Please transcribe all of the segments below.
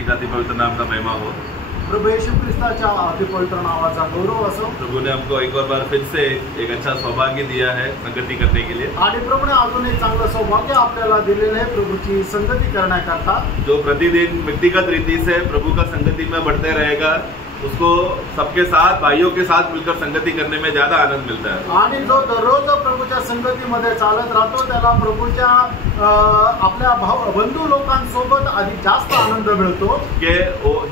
मसीह का अति पवित्र नाम का महिमा हो। प्रभू येशू ख्रिस्ताच्या अति पवित्र नावाचा गौरव असो। प्रभु ने हमको एक और बार फिर से एक अच्छा सौभाग्य दिया है संगति करने के लिए। आणि प्रभूने अजून एक चांगलं सौभाग्य आपल्याला दिलेलं आहे प्रभूची संगती करण्याकरता। जो प्रतिदिन व्यक्तिगत रीति से प्रभु का संगति में बढ़ते रहेगा उसको सबके साथ भाइयों के साथ मिलकर संगति करने में ज्यादा आनंद मिलता है। आणि जो दररोज प्रभूच्या संगतीमध्ये चालत राहतो त्याला प्रभूच्या आपल्या बंधू लोकांसोबत अधिक जास्त आनंद मिळतो। कि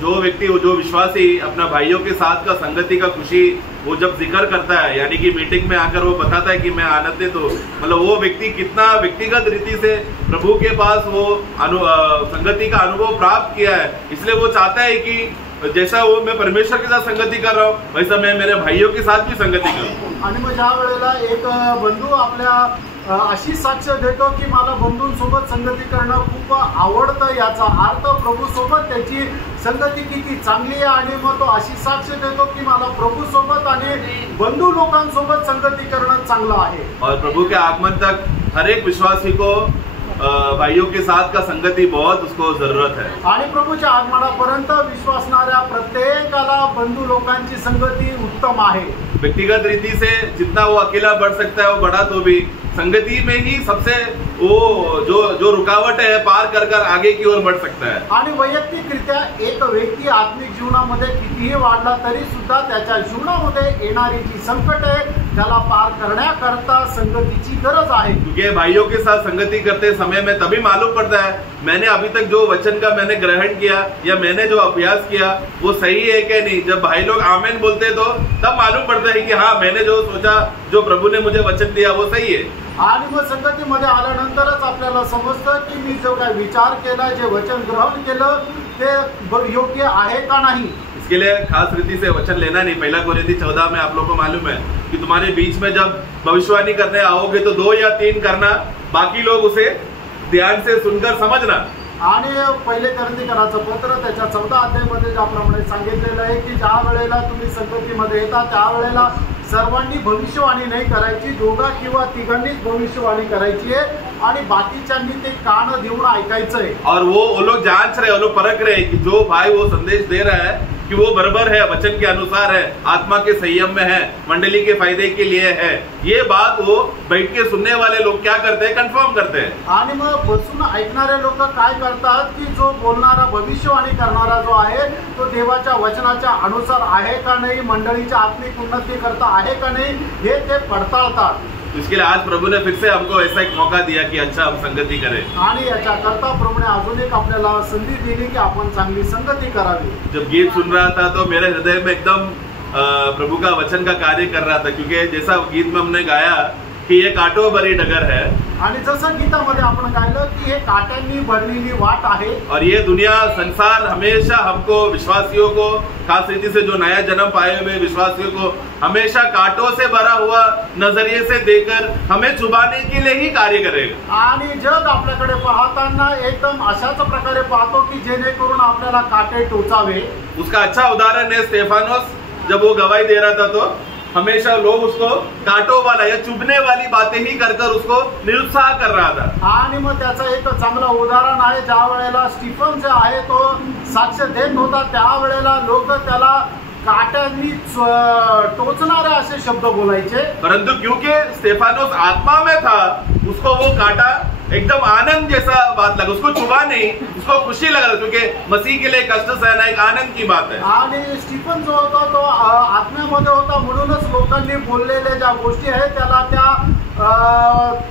जो व्यक्ति जो विश्वासी अपना भाइयों के साथ का संगति का खुशी वो जब जिक्र करता है, यानी कि मीटिंग में आकर वो बताता है कि मैं आनंदित हूँ, मतलब वो व्यक्ति कितना व्यक्तिगत रीति से प्रभु के पास वो संगति का अनुभव प्राप्त किया है। इसलिए वो चाहता है कि जैसा वो मैं परमेश्वर के साथ संगति कर रहा हूँ वैसा मैं मेरे भाइयों के साथ भी संगति करूँ। आणि मग ज्या वेळेला एक बंधू आपल्या अशी साक्ष देतो की मला बंधूंसोबत संगती करणं खूप आवडतं, याचा अर्थ प्रभू सोबत त्याची संगती किती चांगली आहे। आणि मग तो अशी साक्ष देतो की मला प्रभू सोबत आणि बंधू लोकांसोबत संगती करणं चांगलं आहे। और प्रभु के आगमन तक हर एक विश्वासी को भाइयों के साथ का संगति बहुत उसको जरूरत है। आणि प्रभूच्या आगमनापर्यंत विश्वासणाऱ्या प्रत्येकाला बंधू लोकांची संगती उत्तम आहे। व्यक्तिगत रीति से जितना वो अकेला बढ़ सकता है वो बढ़ा, तो भी संगति में ही सबसे वो जो रुकावट है पार कर कर आगे की ओर बढ़ सकता है। आणि वैयक्तिकरित्या एक व्यक्ती आत्मिक जीवनामध्ये कितीही वाढला तरी सुद्धा त्याच्या जीवनामध्ये येणारी जी संकट आहे त्याला पार करण्याकरता संगतीची गरज आहे। क्योंकि भाइयों के साथ संगति करते समय में तभी मालूम पड़ता है मैंने अभी तक जो वचन का मैंने ग्रहण किया या मैंने जो अभ्यास किया वो सही है कि नहीं। जब भाई लोग आमेन बोलते तो तब मालूम पड़ता है कि हाँ मैंने जो सोचा, जो प्रभु ने मुझे वचन दिया वो सही है। आणि मग संगतीमध्ये आल्यानंतरच आपल्याला समजतं की मी जो काय विचार केला, जे वचन ग्रहण केलं ते योग्य आहे का नाही। इसके लिए खास रीति से वचन लेना नहीं। 1 कोरिन्थी 14 में आप लोगों को मालूम है कि तुम्हारे बीच में जब भविष्यवाणी करने आओगे तो 2 या 3 करना, बाकी लोग उसे ध्यान से सुनकर समझना। आणि 1 कोरिन्थीकराचं पत्र त्याच्या 14 अध्यायामध्ये ज्याप्रमाणे सांगितलेलं आहे की ज्या वेळेला तुम्ही संगतीमध्ये येता त्यावेळेला सर्वांनी भविष्यवाणी नाही करायची, 2 किंवा 3 भविष्यवाणी करायची आहे आणि बाकीच्यांनी ते कान देऊन ऐकायचं आहे। और वो लोग जांच रहे, वो लोग परख रहे कि जो भाई वो संदेश दे रहा है कि वो बराबर है, वचन के अनुसार है, आत्मा के संयम में है, मंडली के फायदे के लिए है। ये बात वो बैठ के सुनने वाले लोग क्या करते हैं, कंफर्म करते हैं। आणि मग बसून ऐकणारे लोक काय करतात की जो बोलणारा भविष्यवाणी करणारा जो आहे तो देवाच्या वचनाच्या अनुसार आहे का नाही, मंडळीच्या आत्मिक उन्नती करता आहे का नाही, हे ते पडताळतात। इसके लिए आज प्रभु ने फिर से हमको ऐसा एक मौका दिया कि अच्छा हम संगति करें। आणि याच्याकरता प्रभूने अजून एक आपल्याला संधी दिली की आपण चांगली संगती करावी। जब गीत सुन रहा था तो मेरे हृदय में एकदम प्रभु का वचन का कार्य कर रहा था, क्योंकि जैसा गीत में हमने गाया कि ये कांटों भरी डगर है, आणि जसं गीतामध्ये आपण गायलं की हे काट्यांनी भरलेली वाट आहे और ये दुनिया संसार हमेशा हमको विश्वासियों को, खास रीति से जो नया जन्म पाए हुए विश्वासियों को हमेशा कांटों से भरा हुआ नजरिए से देकर हमें चुभाने के लिए ही कार्य करेगा। आणि जग आपल्याकडे पाहताना एकदम अशाच प्रकारे पाहतो की जेणेकरून आपल्याला काटे टोचावे। उसका अच्छा उदाहरण है स्टेफानोस, जब वो गवाही दे रहा था तो हमेशा लोग उसको कांटों वाला या चुभने वाली बातें ही कर कर उसको निरुत्साह कर रहा था। आणि मग त्याचं एक चांगलं उदाहरण आहे, ज्या वेळेला स्टीफन जे आहे तो साक्ष देत होता त्यावेळेला लोक त्याला काट्यांनी टोचणारे असे शब्द बोलायचे, परंतु क्योंकि स्टेफानोस आत्मा में था उसको वो काटा एकदम आनंद जैसा बात लगा, उसको चुभा नहीं, उसको खुशी लगा, क्योंकि मसीह के लिए कष्ट सहना एक आनंद की बात है। आणि स्टीफन जो होता तो आत्म्यामध्ये होता म्हणूनच लोकांनी बोललेल्या ज्या गोष्टी आहेत त्याला त्या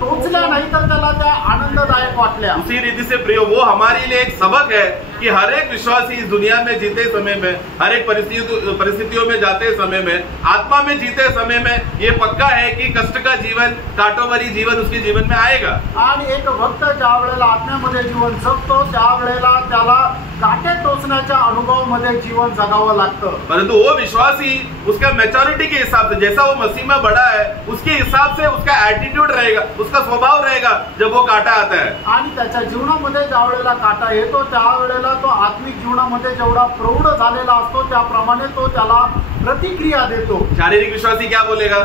टोचल्या नाही तर त्याला त्या आनंददायक वाटल्या। उसी रीति से प्रियो वो हमारे लिए एक सबक है कि हर एक विश्वासी इस दुनिया में जीते समय में, हर एक परिस्थितियों में जाते समय में, आत्मा में जीते समय में ये पक्का है कि कष्ट का जीवन, कांटों भरी जीवन उसके जीवन में आएगा। आणि एक भक्त ज्या वेळेला आत्म्यामध्ये जीवन जगतो त्यावेळेला त्याला काटे टोचण्याच्या अनुभवामध्ये जीवन जगावं लागतं, परंतु वो विश्वासी उसका मैच्योरिटी के हिसाब से, जैसा वो मसीह में बड़ा है उसके हिसाब से उसका एटीट्यूड रहेगा, उसका स्वभाव रहेगा जब वो काटा आता है। आणि त्याच्या जीवनामध्ये ज्या वेळेला काटा येतो त्यावेळेला तो आत्मिक जीवनामध्ये जेवढा प्रौढ झालेला असतो त्याप्रमाणे तो त्याला प्रतिक्रिया देतो। शारीरिक विश्वासी क्या बोलेगा,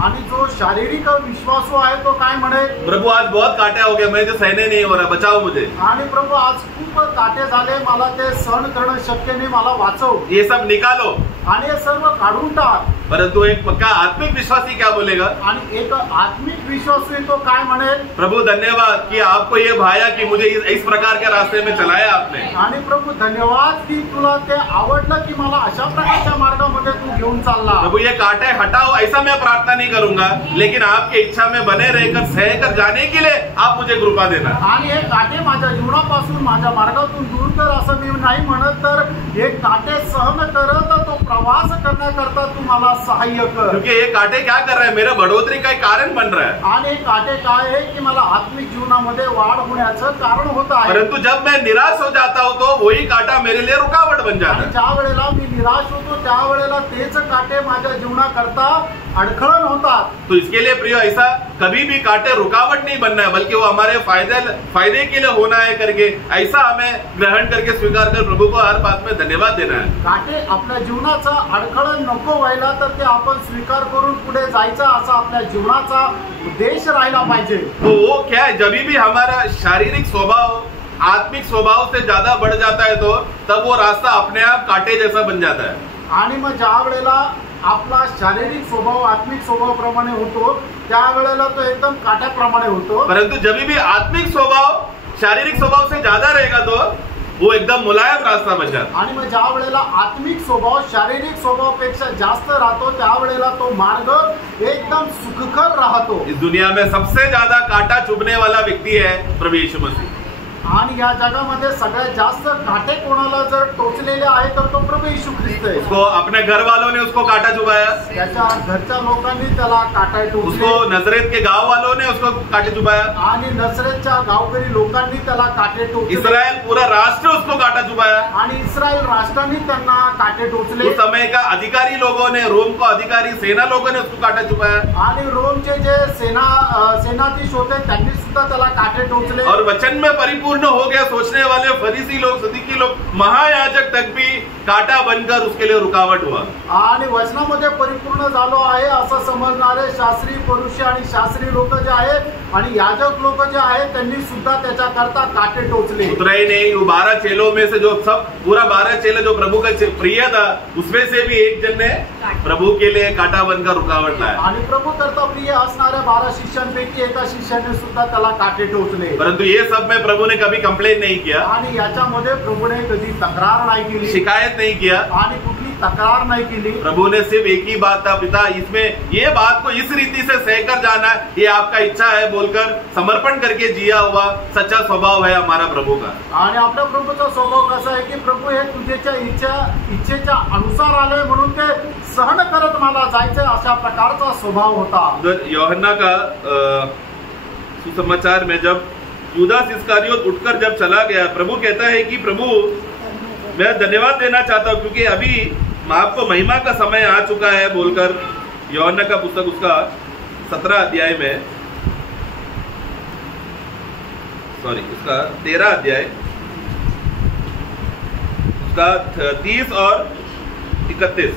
आणि जो शारीरिक विश्वासू आहे तो काय म्हणेल, प्रभु आज बहुत काटा हो गया, मैं जो सहने नहीं हो रहा, बचाओ मुझे. आणि प्रभू आज खूप काटे झाले, मला ते सहन करणं शक्य नाही, मला वाचव. ये सब निकालो. आणि हे सर्व काढून टाक. परंतु एक पक्का आत्मिक विश्वासी क्या बोलेगा, आणि एक आत्मिक विश्वासू तो काय म्हणेल, प्रभु धन्यवाद कि आपको ये भाया कि मुझे इस प्रकार के रास्ते में चलाया आपने. आणि प्रभू धन्यवाद की तुला ते आवडलं की मला अशा प्रकारच्या मार्गामध्ये तू घेऊन चालला. प्रभु ये कांटे हटाओ, ऐसा मैं प्रार्थना नहीं करूंगा, लेकिन आपकी इच्छा में बने रहकर सहकर जाने के लिए आप मुझे कृपा देना. आणि हे काटे माझ्या जीवनापासून माझ्या मार्गातून दूर कर असं मी नाही म्हणत, तर हे काटे सहन करत तो प्रवास करण्याकरता तू मला सहाय्य कर. क्योंकि ये कांटे क्या कर रहे हैं, मेरा बढ़ोतरी का एक कारण बन रहा है. आणि हे काटे काय आहे की मला आत्मिक जीवनामध्ये वाढ होण्याचं कारण होत आहे. परंतु जब मैं निराश हो जाता हूँ तो वही कांटा मेरे लिए रुकावट बन जाता है. ज्या वेळेला मी निराश होतो त्यावेळेला तेच काटे माझ्या जीवनाकरता अडखळण होतात. तो इसके लिए प्रिय ऐसा कभी भी कांटे रुकावट नहीं बनना है, बल्कि वो हमारे फायदे के लिए होना है करके ऐसा हमें ग्रहण करके स्वीकार कर प्रभु को हर बात में धन्यवाद देना है. काटे आपल्या जीवनाचा अडखळण नको व्हायला तर ते आपण स्वीकार करून पुढे जायचा असा आपल्या जीवनाचा उद्देश राहिला पाहिजे. तो वो क्या है, जब भी हमारा शारीरिक स्वभाव आत्मिक स्वभाव से ज्यादा बढ़ जाता है तो तब वो रास्ता अपने आप कांटे जैसा बन जाता है. आणि मग ज्या वेळेला आपला शारीरिक स्वभाव आत्मिक स्वभावाप्रमाणे होतो त्यावेळेला तो एकदम काट्याप्रमाणे होतो. परंतु जब भी आत्मिक स्वभाव शारीरिक स्वभाव से ज्यादा रहेगा तो वो एकदम मुलायम रास्ता बन जाता. आणि मग ज्या वेळेला आत्मिक स्वभाव शारीरिक स्वभावापेक्षा जास्त राहतो त्यावेळेला तो मार्ग एकदम सुखकर राहतो. इस दुनिया में सबसे ज्यादा कांटा चुभने वाला व्यक्ति है प्रभु यीशु मसीह. आणि या जगामध्ये सगळ्यात जास्त काटे कोणाला जर टोचलेले आहे तर तो प्रभू येशू ख्रिस्त आहे. उसको अपने घर वालों ने उसको कांटा चुभाया, त्याच्या घरच्या लोकांनी त्याला काटा टोचले, उसको नजरेत के गांव वालों ने उसको कांटे चुभाया, आणि नजरेतच्या गावकरी लोकांनी त्याला काटे टोचले, इस्राएल पूरा राष्ट्र उसको कांटा चुभाया, आणि इस्रायल राष्ट्राने त्यांना काटे टोचले. उस समय का अधिकारी लोगों ने, रोम को अधिकारी सेना लोगों ने उसको कांटा चुभाया, आणि रोमचे जे सेनाधीश होते त्यांनी सुद्धा त्याला काटे टोचले. और वचन में परिपूर्ण हो गया सोचने वाले फरीसी लोग, सदुकी लोग, महायाजक तक भी कांटा बनकर उसके लिए रुकावट हुआ. आणि वचनामध्ये परिपूर्ण झालो आहे असं समजणारे शास्त्री पुरुष आणि शास्त्री लोक जे आहेत आणि याजक लोक जे आहेत त्यांनी सुद्धा त्याच्याकरता काटे टोचले. उतरा ही नहीं. वो 12 चेलों में से जो सब पूरा 12 चेले जो प्रभु का प्रिय था उसमें से भी एक जन ने प्रभु के लिए कांटा बनकर रुकावट लाया. आणि प्रभु करता प्रिय असणाऱ्या 12 शिष्यांपैकी एका शिष्याने सुद्धा त्याला काटे टोचले. परंतु ये सब में प्रभु ने कभी कंप्लेन नहीं किया, आणि याच्यामध्ये प्रभुने कधी तक्रार नाही केली, शिकायत नहीं किया, आणि कुठली तक्रार नाही केली. प्रभु ने सिर्फ एक ही बात था, पिता इसमें ये बात को इस रीति से सहकर जाना ये आपका इच्छा है बोलकर समर्पण करके जिया हुआ सच्चा स्वभाव है हमारा प्रभु का. आणि आपल्या प्रभूचा स्वभाव कसा आहे की प्रभू हे तुझ्याच्या इच्छेच्या अनुसार आले म्हणून ते सहन करत मला जायचं अशा प्रकारचा स्वभाव होता. यूहन्ना का सुसमाचार में जब यूदास इस्करियोत उठकर जब चला गया, प्रभु कहता है कि प्रभु मैं धन्यवाद देना चाहता हूं क्योंकि अभी आपको महिमा का समय आ चुका है बोलकर यूहन्ना का पुस्तक उसका 17 अध्याय में, सॉरी उसका 13 अध्याय उसका 30 और 31.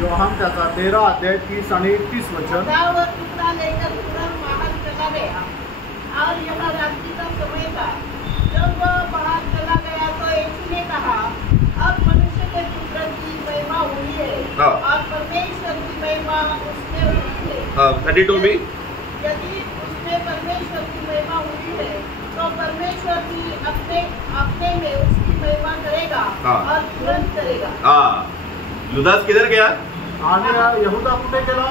यूहन्ना त्याचा 13 अध्याय 30 आणि 31 वचन. और यह रात्रि का समय था. जब वह बाहर चला गया तो यीशु ने कहा, अब मनुष्य के पुत्र की महिमा हुई है और परमेश्वर की महिमा उसमें हुई है. 32 भी, यदि उसमें परमेश्वर की महिमा हुई है तो परमेश्वर भी अपने में उसकी महिमा करेगा और तुरंत करेगा. यूदास किधर गया? आणि यहूदा कुठे गेला?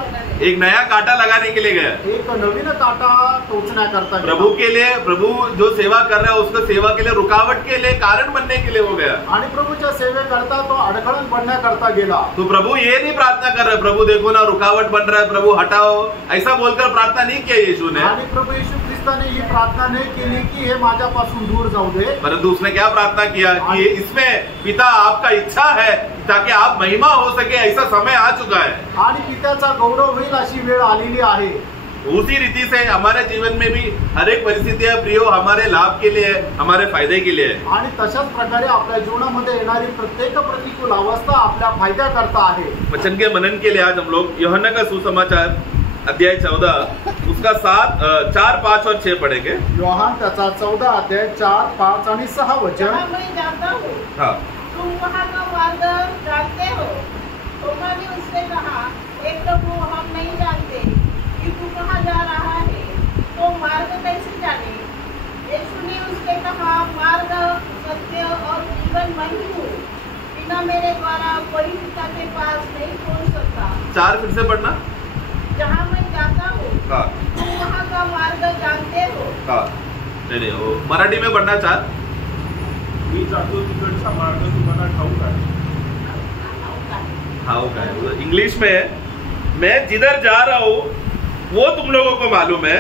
एक नया कांटा लगाने के लिए गया, एक नवीन काटा टोचण्याकरता. प्रभु के लिए, प्रभु जो सेवा कर रहा है उसको सेवा के लिए रुकावट के लिए कारण बनने के लिए हो गया. आणि प्रभूच्या सेवेकरता तो अडखळण बनण्याकरता गेला. तो प्रभु ये नहीं प्रार्थना कर रहे प्रभु देखो ना रुकावट बन रहा है प्रभु हटाओ, ऐसा बोलकर प्रार्थना नहीं किया यीशु ने. आणि प्रभू येशू ख्रिस्ताने ही प्रार्थना नाही केली की हे माझ्यापासून दूर जाऊ दे, परंतु उसने क्या प्रार्थना किया कि इसमें पिता आपका इच्छा है ताकि आप महिमा हो सके, ऐसा समय आ चुका है. आणि पित्याचा गौरव होईल अशी वेळ आलेली आहे. उसी रीति से हमारे जीवन में भी हर एक परिस्थितियां प्रियो हमारे लाभ के लिए है, हमारे फायदे के लिए है. आणि तशाच प्रकारे आपल्या जीवनामध्ये येणारी प्रत्येक प्रतिकूल अवस्था आपल्या फायद्याकरता आहे. वचन के मनन के लिए आज हम लोग यूहन्ना का सुसमाचार अध्याय 14 उसका 4, 5 और 6 पढ़ेंगे। योहान त्याचा 14 अध्याय 4, 5 आणि 6 वचन। जहाँ मैं जाता हूँ हाँ तुम वहाँ का मार्ग जानते हो। थोमा ने उससे कहा, हे प्रभु, हम नहीं जानते कि तू कहाँ जा रहा है, तो मार्ग कैसे जाने? यीशु ने उससे कहा, मार्ग, सत्य और जीवन मैं ही हूँ। बिना मेरे द्वारा कोई पिता के पास नहीं पहुँच सकता। 4 फिर से पढ़ना। जहाँ मैं जाता हूँ हाँ तुम वहाँ का मार्ग जानते हो। हाँ नहीं वो मराठी में पढ़ना 4। मी जातो तिकडचा मार्ग तुम्हाला ठाऊक आहे। हाँ वो इंग्लिश में है, मैं जिधर जा रहा हूँ वो तुम लोगों को मालूम है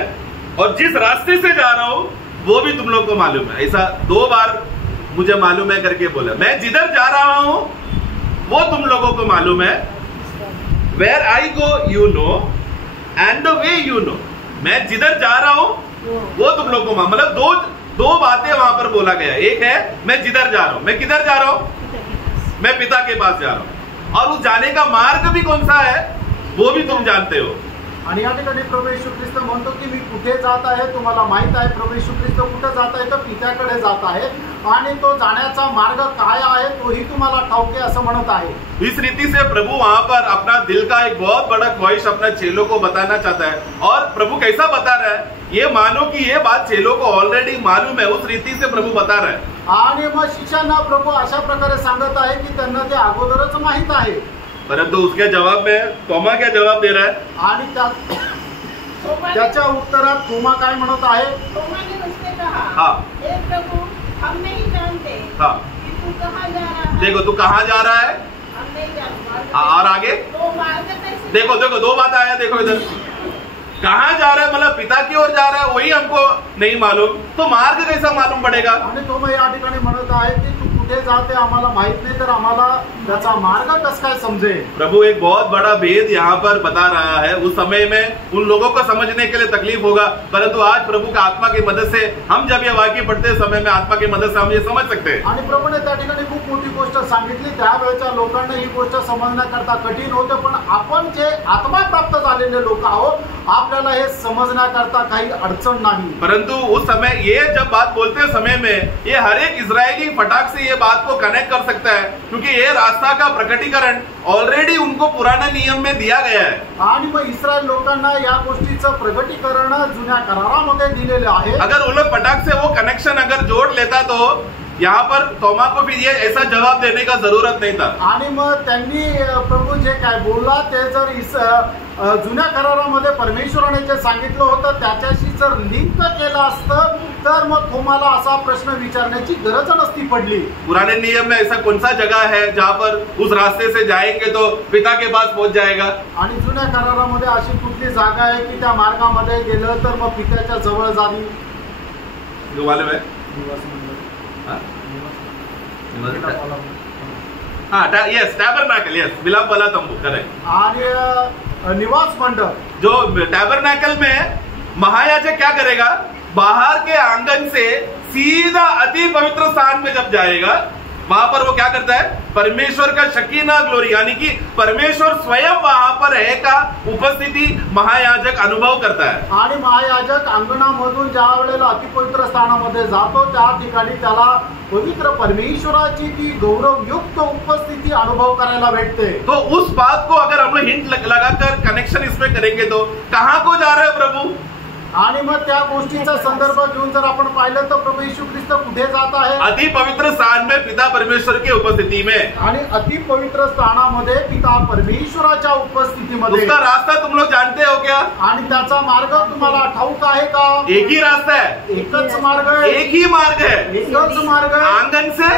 और जिस रास्ते से जा रहा हूँ वो भी तुम लोगों को मालूम है। ऐसा 2 बार मुझे मालूम है करके बोला। मैं जिधर जा रहा हूँ वो तुम लोगों को मालूम है। Where I go you know end the way you know. मैं जिधर जा रहा हूँ वो तुम लोगों को मतलब दो बातें वहां पर बोला गया। एक है मैं जिधर जा रहा हूँ, मैं किधर जा रहा हूँ, मैं पिता के पास जा रहा हूँ, और उस जाने का मार्ग भी कौन सा है वो भी तुम जानते हो। आणि या ठिकाणी प्रभू येशू ख्रिस्त म्हणतो की मी कुठे जात आहे तुम्हाला माहित आहे। प्रभू येशू ख्रिस्त कुठे जात आहे तर पित्याकडे जात आहे आणि तो जाण्याचा मार्ग काय आहे तोही तुम्हाला ठाऊक आहे असं म्हणत आहे। इस रीति से प्रभु वहां पर अपना दिल का एक बहुत बड़ा ख्वाहिश अपने चेलों को बताना चाहता है। और प्रभु कैसा बता रहा है, ये मानो कि ये बात चेलों को ऑलरेडी मालूम है, उस रीति से प्रभु बता रहा है। आणि मग शिष्यांना प्रभू अशा प्रकारे सांगत आहे की त्यांना ते अगोदरच माहित आहे। परंतु उसके जवाब में तोमा क्या जवाब दे रहा है? आणि त्याच्या उत्तरात थोमा काय म्हणत आहे? थोमा ने उससे कहा, हाँ हे प्रभु, हम नहीं जानते हाँ कि तू कहाँ जा रहा है। देखो तू कहाँ जा रहा है, हम नहीं जानते। और आगे तो मार्ग कैसे? देखो 2 बात आया। देखो इधर कहाँ जा रहा है मतलब पिता की ओर जा रहा है वही हमको नहीं मालूम, तो मार्ग कैसा मालूम पड़ेगा? आणि थोमा या ठिकाणी म्हणत आहे की तू कुठे जाते आम्हाला माहित नाही तर आम्हाला त्याचा मार्ग कस काय समजेल। प्रभु एक बहुत बड़ा भेद यहाँ पर बता रहा है। उस समय में उन लोगों को समझने के लिए तकलीफ होगा, परंतु आज प्रभु का आत्मा की मदद से हम जब ये वाक्य पढ़ते समय में आत्मा की मदद से हम ये समझ सकते हैं। आणि प्रभूने त्या ठिकाणी खूप मोठी गोष्ट सांगितली। त्यावेळेच्या लोकांना ही गोष्ट समजण्याकरता कठीण होते, पण आपण जे आत्मा प्राप्त झालेले लोक आहोत आपल्याला हे समजण्याकरता काही अडचण नाही। परंतु उस समय ये जब बात बोलते समय में ये हर एक इजरायली फटाक से ये बात को कनेक्ट कर सकता है, क्योंकि ये रास्ता का प्रकटीकरण ऑलरेडी उनको पुराने नियम में दिया गया है। आणि मग इस्रायल लोकांना या गोष्टीचं प्रकटीकरण जुन्या करारामध्ये दिलेले आहे। अगर वो लोग फटाक से वो कनेक्शन अगर जोड़ लेता तो यहाँ पर तोमा को भी ये ऐसा जवाब देने का जरूरत नहीं था। आणि मग त्यांनी प्रभू जे काय बोलला ते जर जुन्या करारामध्ये परमेश्वराने जे सांगितलं होतं त्याच्याशी जर लिंक केलं असतं तर मग तुम्हाला असा प्रश्न विचारण्याची गरज नसती पडली। पुराने नियम में ऐसा कौन सा जगह है जहाँ पर उस रास्ते से जाएंगे तो पिता के पास पहुंच जाएगा? आणि जुन्या करारामध्ये अशी कुठली जागा आहे की त्या मार्गामध्ये गेलं तर मग पित्याच्या जवळ जावी? मालूम है? हाँ यस टैबरनाकल, यस मिलाप वाला तंबू करेक्ट। आणि निवास मंडप जो टैबरनाकल में महायाजक क्या करेगा, बाहर के आंगन से सीधा अति पवित्र स्थान में जब जाएगा वहां पर वो क्या करता है, परमेश्वर का शकीना ग्लोरी यानी कि परमेश्वर स्वयं वहां पर है का उपस्थिति महायाजक अनुभव करता है। आणि महायाजक अंगणामधून ज्या वेळेला अतिपवित्र स्थानामध्ये जातो त्या ठिकाणी त्याला पवित्र परमेश्वराची ती गौरवयुक्त उपस्थिति अनुभव करायला भेटते। तो उस बात को अगर हम लोग हिंट लगाकर कनेक्शन इसमें करेंगे तो कहाँ को जा रहे हैं प्रभु? आणि मग त्या गोष्टीचा संदर्भ घेऊन जर आपण पाहिलं तर प्रभू येशू ख्रिस्त कुठे जात आहे? अति पवित्र स्थान में पिता परमेश्वर की उपस्थिति में। आणि अति पवित्र स्थानामध्ये पिता परमेश्वराच्या उपस्थितीमध्ये। उसका रास्ता तुम लोग जानते हो क्या? आणि त्याचा मार्ग तुम्हाला ठाऊक आहे का? एक ही रास्ता है, एकच मार्ग आहे, एक ही मार्ग है, एकच मार्ग आहे। आंगन से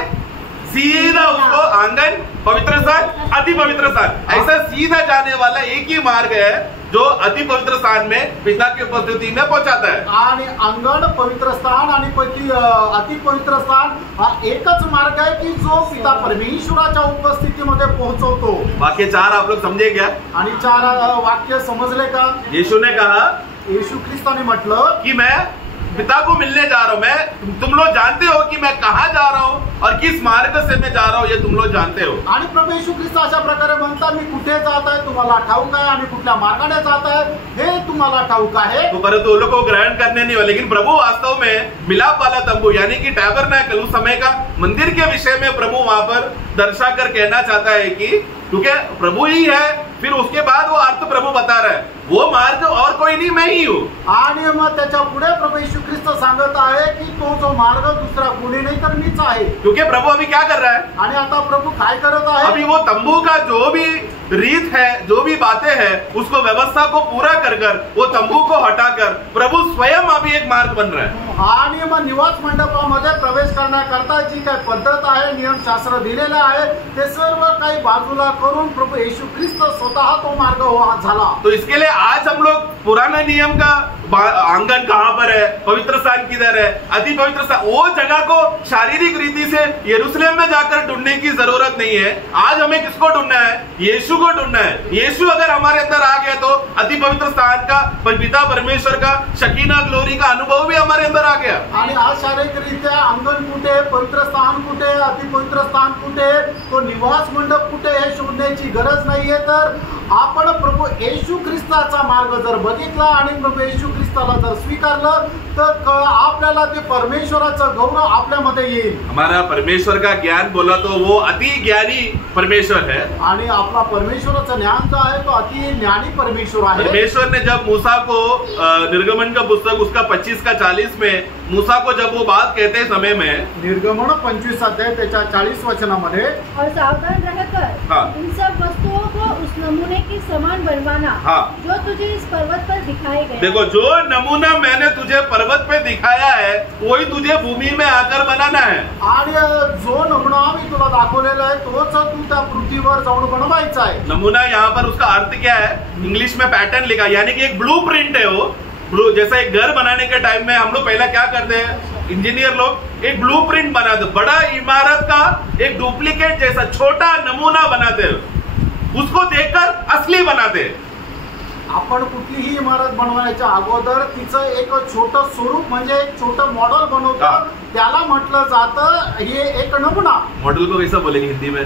सीधा उसको आंगन पवित्र स्थान अति पवित्र स्थान ऐसा सीधा जाने वाला एक ही मार्ग है जो अति पवित्र स्थान में पिता की उपस्थिति में पहुंचाता है। आणि अंगण पवित्र स्थान आणि अति पवित्र स्थान हा एकच मार्ग आहे की जो पिता परमेश्वराच्या उपस्थितीमध्ये पोहोचवतो। वाक्य 4 आप लोग समझे क्या? आणि 4 वाक्य समजले का? यीशु ने कहा, येशू ख्रिस्ताने म्हटलं कि मैं पिता को मिलने जा रहा हूं, मैं तुम लोग जानते हो कि मैं कहाँ जा रहा हूँ और किस मार्ग से मैं जा रहा हूँ ये तुम लोग जानते हो। आणि प्रभू येशू ख्रिस्त अशा प्रकारे म्हणतात, मी कुठे जात आहे तुम्हाला ठाऊक आहे आणि कुठल्या मार्गाने जात आहे हे तुम्हाला ठाऊक आहे। तो परंतु वो लोग को ग्रहण करने नहीं वाले, लेकिन प्रभु वास्तव में मिलाप वाला तंबू यानी कि टैबरनेकल उस समय का मंदिर के विषय में प्रभु वहां पर दर्शा कर कहना चाहता है कि क्योंकि प्रभु ही है, फिर उसके बाद वो अर्थ प्रभु बता रहा है, वो मार्ग और कोई नहीं, मैं ही हूँ। आणि मग त्याच्या पुढे प्रभू येशू ख्रिस्त सांगत आहे की तो जो मार्ग दुसरा कोणी नाही तर मीच आहे। क्योंकि प्रभु अभी क्या कर रहा है, आणि आता प्रभु काय करत आहे, अभी वो तंबू का जो भी रीत है, जो भी बातें हैं, उसको व्यवस्था को पूरा कर कर वो तंबू को हटाकर प्रभु स्वयं अभी एक मार्ग बन रहा है। आणि मग निवास मंडपामध्ये प्रवेश करण्याकरता जी काही पद्धत आहे, नियमशास्त्र दिलेले आहे, ते सर्व काही बाजूला करून प्रभु येशू ख्रिस्त स्वतः तो मार्ग झाला। तो इसके लिए आज हम लोग पुराना नियम का आंगन कहाँ पर है, पवित्र स्थान किधर है, अति पवित्र स्थान, वो जगह को शारीरिक रीति से यरूशलेम में जाकर ढूंढने की जरूरत नहीं है। आज हमें किसको ढूंढना है, यीशु को ढूंढना है। यीशु अगर हमारे अंदर आ गया तो अति पवित्र स्थान का, पिता परमेश्वर का शकीना ग्लोरी का अनुभव भी हमारे अंदर आ गया। आणि आज शारीरिकरित्या अंगण कुठे, पवित्र स्थान कुठे, अति पवित्र स्थान कुठे, तो निवास मंडप कुठे हे शोधण्याची गरज नाहीये। तर आपण प्रभू येशू ख्रिस्ताचा मार्ग जर बघितला आणि प्रभू येशू ख्रिस्ताला जर स्वीकारलं तर आपल्याला ते परमेश्वराचं गौरव आपल्यामध्ये येईल। हमारा परमेश्वर का ज्ञान बोला तो वो अति ज्ञानी परमेश्वर है, आणि आपला परमेश्वराचं ज्ञान जो आहे तो अति ज्ञानी परमेश्वर आहे। परमेश्वर ने जब मूसा को निर्गमन का पुस्तक उसका 25 का 40 में मूसा को जब वो बात कहते समय में, निर्गमन 25 अध्याय त्याच्या 40 वचनामध्ये, और सावधान रहकर इन सब वस्तुओं को उस नमूने के समान बनवाना जो तुझे इस पर्वत पर दिखाए गए। देखो, जो नमूना मैंने तुझे पर्वत पे दिखाया है वही तुझे भूमि में आकर बनाना है। आणि जो नमुना मी तुला दाखवलेला आहे तोच तू त्या पृथ्वीवर जाऊन बनवायचा आहे। नमूना यहाँ पर उसका अर्थ क्या है, इंग्लिश में पैटर्न लिखा, यानी कि एक ब्लूप्रिंट है। वो जैसा एक घर बनाने के टाइम में हम लोग पहला क्या करते हैं, इंजीनियर लोग एक ब्लूप्रिंट बनाते, बड़ा इमारत का एक डुप्लीकेट जैसा छोटा नमूना बनाते, उसको देखकर असली बनाते। आपण कुठलीही इमारत बनवण्याच्या अगोदर तिचं एक छोटं स्वरूप म्हणजे एक छोटं मॉडेल बनवतो, त्याला म्हटलं जातं हे एक नमुना। मॉडल को कैसा बोलेंगे हिंदी में,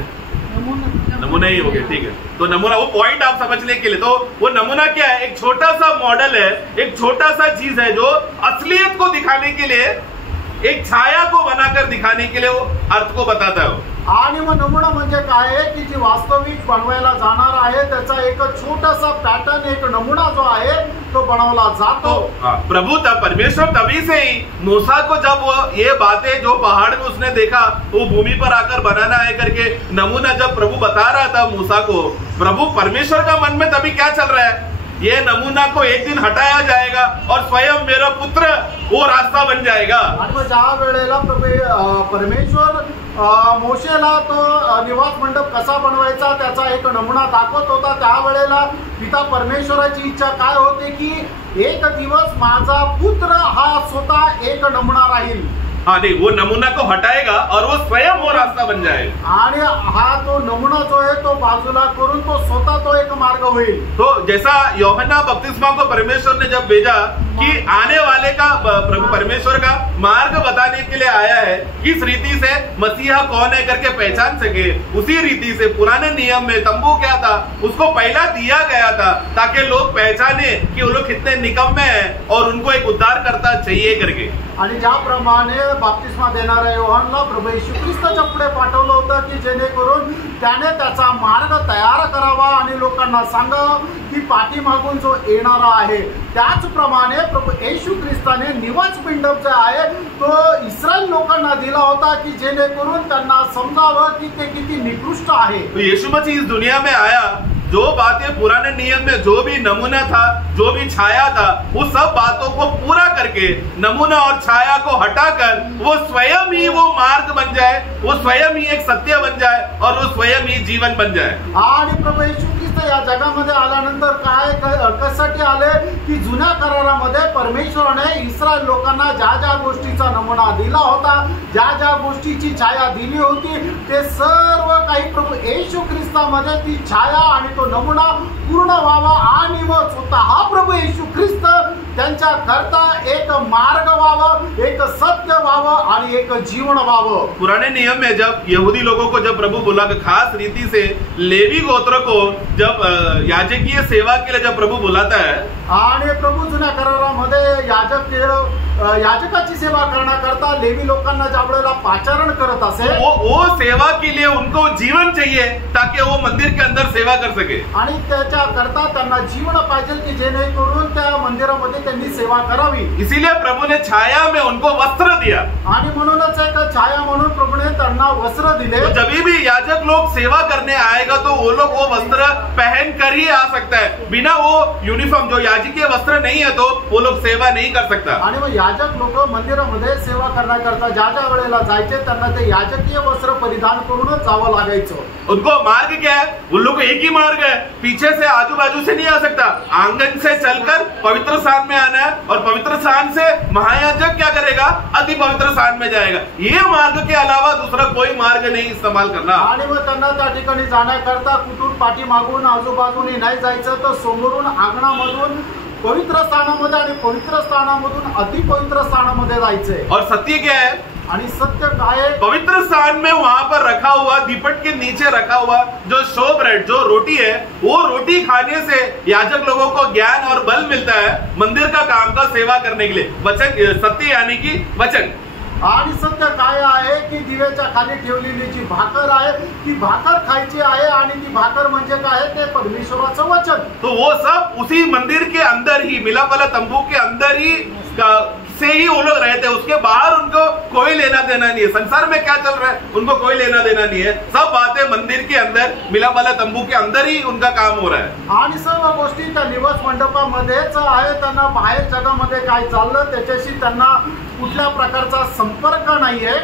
नमूना ही हो गया, ठीक है। तो नमूना, वो पॉइंट आप समझने के लिए, तो वो नमूना क्या है, एक छोटा सा मॉडल है, एक छोटा सा चीज है जो असलियत को दिखाने के लिए, एक छाया को बनाकर दिखाने के लिए वो अर्थ को बताता है। आणि मग नमुना म्हणजे काय आहे की जी वास्तविक बनवायला जाणार आहे त्याचा एक छोटासा पॅटर्न, एक नमुना जो आहे तो बनवला जातो। प्रभु परमेश्वर तभी से ही मूसा को जब वो ये बातें जो पहाड़ में उसने देखा वो भूमि पर आकर बनाना है करके नमूना जब प्रभु बता रहा था मूसा को, प्रभु परमेश्वर का मन में तभी क्या चल रहा है, ये नमूना को एक दिन हटाया जाएगा और स्वयं मेरा पुत्र वो रास्ता बन जाएगा। आणि मग ज्या वेळेला परमेश्वर मोशेला तो निवास मंडप कसा बनवायचा त्याचा एक नमुना दाखवत होता, त्यावेळेला पिता परमेश्वराची इच्छा काय होते की एक दिवस माझा पुत्र हा स्वतः एक नमुना राहील। हाँ नहीं, वो नमूना को हटाएगा और वो स्वयं वो रास्ता बन जाएगा। आणि हा तो नमुना जो है तो बाजूला करून तो स्वतः तो एक मार्ग होईल। तो जैसा यूहन्ना बपतिस्मा को परमेश्वर ने जब भेजा कि आने वाले का प्रभु परमेश्वर का मार्ग बताने के लिए आया है, किस रीति से मसीहा कौन है करके पहचान सके, उसी रीति से पुराने नियम में तंबू क्या था उसको पहला दिया गया था ताकि लोग पहचाने कि वो लोग कितने निकम्मे हैं और उनको एक उद्धारकर्ता चाहिए करके। आणि ज्याप्रमाणे बाप्तिस्मा देणाऱ्या योहानला प्रभू येशू ख्रिस्ताच्या पुढे पाठवलं होतं की जेणेकरून त्याने त्याचा मार्ग तयार करावा आणि लोकांना सांगावं की पाठीमागून जो येणारा आहे, त्याचप्रमाणे प्रभू येशू ख्रिस्ताने निवास मंडप जो आहे तो इस्रायल लोकांना दिला होता की जेणेकरून त्यांना समजावं की ते किती निकृष्ट आहे। तो यीशु मसीह इस दुनिया में आया, जो बातें पुराने नियम में जो भी नमूना था, जो भी छाया था, वो सब बातों को पूरा करके नमूना और छाया को हटाकर वो स्वयं ही वो मार्ग बन जाए, वो स्वयं ही एक सत्य बन जाए और वो स्वयं ही जीवन बन जाए। आणि प्रभू येशू ख्रिस्त या जगामध्ये आल्यानंतर काय कशासाठी आले की जुन्या करारामध्ये परमेश्वराने इस्रायल लोकांना ज्या ज्या गोष्टीचा नमुना दिला होता, ज्या ज्या गोष्टीची छाया दिली होती, ते सर्व काही प्रभू येशू ख्रिस्तामध्ये ती छाया आणि तो नमुना पूर्ण व्हावा आणि मग स्वतः प्रभू येशू ख्रिस्त त्यांच्या करता एक मार्ग व्हावं, एक सत्य व्हावं आणि एक जीवन व्हावं. पुराने नियम में जब यहूदी लोगों को जब प्रभु बुला कर खास रीति से लेवी गोत्र को जब याजकीय सेवा के लिए जब प्रभु बुलाता है, आणि प्रभू जुन्या करारामध्ये याजकाची सेवा करण्याकरता लेवी लोकांना ज्या वेळेला पाचारण करत असे, वो सेवा के लिए उनको जीवन चाहिए ताकि वो मंदिर के अंदर सेवा कर सके. आणि त्याच्या करता त्यांना जीवन पाहिजे की जेणेकरून त्या मंदिरामध्ये त्यांनी सेवा करावी. इसीलिए प्रभु ने छाया में उनको वस्त्र दिया. आणि म्हणूनच एक छाया म्हणून प्रभूने त्यांना वस्त्र दिले. तो जब भी याजक लोग सेवा करने आएगा तो वो लोग वो वस्त्र पहन कर ही आ सकता है. बिना वो यूनिफॉर्म जो याजकीय वस्त्र नहीं है तो वो लोग सेवा नहीं कर सकता. आणि मग याजक लोक मंदिरामध्ये सेवा करण्याकरता ज्या ज्या वेळेला जायचे त्यांना ते याजकीय वस्त्र परिधान करूनच जावं लागायचं. उनको मार्ग क्या है? उन लोग को एक ही मार्ग है, पीछे से आजू बाजू से नहीं आ सकता. आंगन से चलकर पवित्र स्थान में आना है और पवित्र स्थान से महायाजक क्या करेगा? अति पवित्र स्थान में जाएगा. ये मार्ग के अलावा दूसरा कोई मार्ग नहीं इस्तेमाल करना. आणि मग त्यांना त्या ठिकाणी जाण्याकरता कुठून पाठीमागून आजूबाजूने नाही जायचं, तर समोरून आंगणामधून पवित्र स्थानामध्ये आणि पवित्र स्थानामधून अति पवित्र स्थानामध्ये जायचंय. और सत्य क्या है? आणि सत्य काय आहे? पवित्र स्थान में वहां पर रखा हुआ दीपट के नीचे रखा हुआ जो शो ब्रेड जो रोटी है, वो रोटी खाने से याजक लोगों को ज्ञान और बल मिलता है मंदिर का काम का सेवा करने के लिए. वचन सत्य यानी कि वचन. आणि सत्य काय आहे की दिव्याच्या खाली ठेवलेली जी भाकर आहे ती भाकर खायची आहे आणि ती भाकर म्हणजे काय? ते परमेश्वराचं वचन. तो वो सब उसी मंदिर के अंदर ही मिलाप वाला तंबू के अंदर ही से ही वो लोग रहते हैं. उसके बाहर उनको कोई लेना देना नहीं है. संसार में क्या चल रहा है उनको कोई लेना देना नहीं है. सब बातें मंदिर के अंदर मिलाप वाला तंबू के अंदर ही उनका काम हो रहा है. आणि सर्व गोष्टी त्या निवास मंडपामध्येच आहे. त्यांना बाहेर जगामध्ये काय चाललं त्याच्याशी त्यांना कुठल्या प्रकारचा संपर्क नाहीये.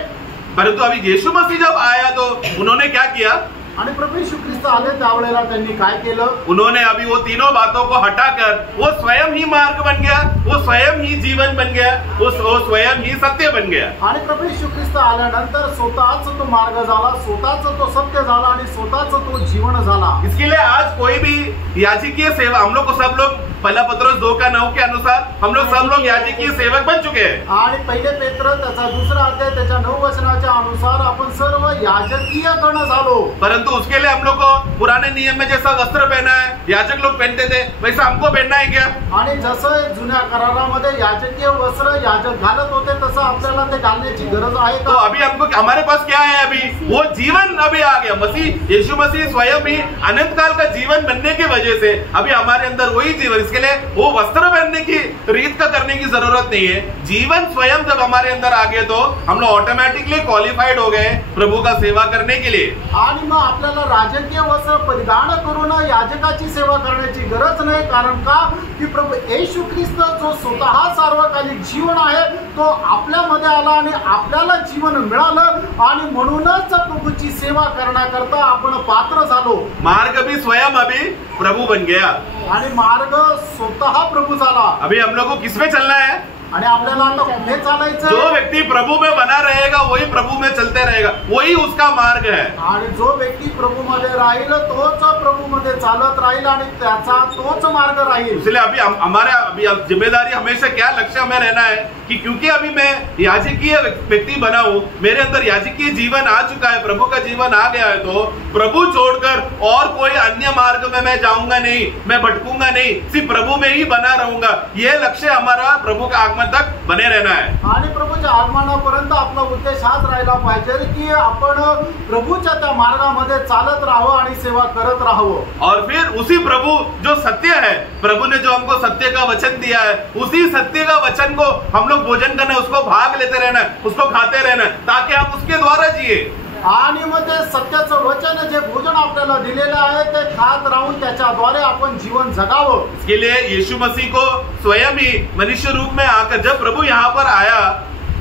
परंतु अभी यीशु मसीह जब आया तो उन्होंने क्या किया? आणि प्रभू यीशु ख्रिस्त आले त्यावेळेला त्यांनी काय केलं? उन्होंने अभी वो तीनों बातों को हटाकर वो स्वयं ही मार्ग बन गया, वो स्वयं ही जीवन बन गया, वो स्वयं ही सत्य बन गया. आणि प्रभू यीशु ख्रिस्त आल्यानंतर स्वतःच तो मार्ग झाला, स्वतःच तो सत्य झाला आणि स्वतःच तो जीवन झाला. इसके लिए आज कोई भी याजकीय सेवा हम लोग को सब लोग पहला पत्रोस 2:9 के अनुसार हम लोग सब लोग याजकीय सेवक बन चुके हैं. आणि पहिले पेत्र त्याचा 2 अध्याय त्याच्या 9 वचनाच्या अनुसार आपण सर्व याजकीय गण झालो. परंतु उसके लिए हम लोग को पुराने नियम में जैसा वस्त्र पहना है याजक लोग पहनते थे वैसा हमको पहनना है क्या? आणि जसं जुन्या करारामध्ये याजकीय वस्त्र याजक घालत होते तसं आपल्याला ते घालण्याची गरज आहे तो का? अभी हमको हमारे पास क्या है? अभी वो जीवन अभी आ गया. मसीह यीशु मसीह स्वयं ही अनंत काल का जीवन बनने की वजह से अभी हमारे अंदर वही जीवन. इसके लिए वो वस्त्र पहनने की रीत का करने की जरूरत नहीं है. जीवन स्वयं जब हमारे अंदर आ गए तो हम लोग ऑटोमेटिकली क्वालिफाइड हो गए प्रभु का सेवा करने के लिए. आणि मग आपल्याला राजकीय वस्त्र परिधान करून याजकाची सेवा करण्याची गरज नाही. कारण का? की प्रभू येशू ख्रिस्त जो स्वतः सार्वकालिक जीवन आहे तो आपल्यामध्ये आला आणि आपल्याला जीवन मिळालं आणि म्हणूनच प्रभूची सेवा करण्याकरता आपण पात्र झालो. मार्ग भी स्वयं अभी प्रभु बन गया आणि मार्ग स्वतः प्रभू झाला. अभी हम लोग को किसमें चलना है? आणि आपल्याला आता कुठे चालायचं? जो व्यक्ती प्रभु में बना रहेगा वही प्रभु में चलते रहेगा, वही उसका मार्ग है. आणि जो व्यक्ती प्रभू मध्ये राहील तोच प्रभु मध्ये चालत राहील आणि त्याचा तोच मार्ग राहील. इसलिए अभी हमारा अभी जिम्मेदारी हमेशा क्या लक्ष्य हमें रहना है कि क्योंकि अभी मैं याजकीय व्यक्ति बना हूं, मेरे अंदर याजकीय जीवन आ चुका है, प्रभु का जीवन आ गया है, तो प्रभु छोड़कर और कोई अन्य मार्ग में मैं जाऊंगा नहीं, मैं भटकूंगा नहीं, सिर्फ प्रभु में ही बना रहूंगा. ये लक्ष्य हमारा प्रभु का आगमन तक बने रहना है. आणि प्रभूच्या आगमनापर्यंत आपला उद्देश हाच राहिला पाहिजे की आपण प्रभूच्या त्या मार्गामध्ये चालत राहावं आणि सेवा करत राहावं. और फिर उसी प्रभु जो सत्य है, प्रभु ने जो हमको सत्य का वचन दिया है, उसी सत्य का वचन को हम लोग भोजन करना, उसको भाग लेते रहना, उसको खाते रहना, ताकि हम उसके द्वारा जिए. आणि मग ते सत्याचं वचन जे भोजन आपल्याला दिलेलं आहे ते खात राहून त्याच्याद्वारे आपण जीवन जगावं. इसके लिए यीशु मसीह को स्वयं ही मनुष्य रूप में आकर जब प्रभु यहाँ पर आया,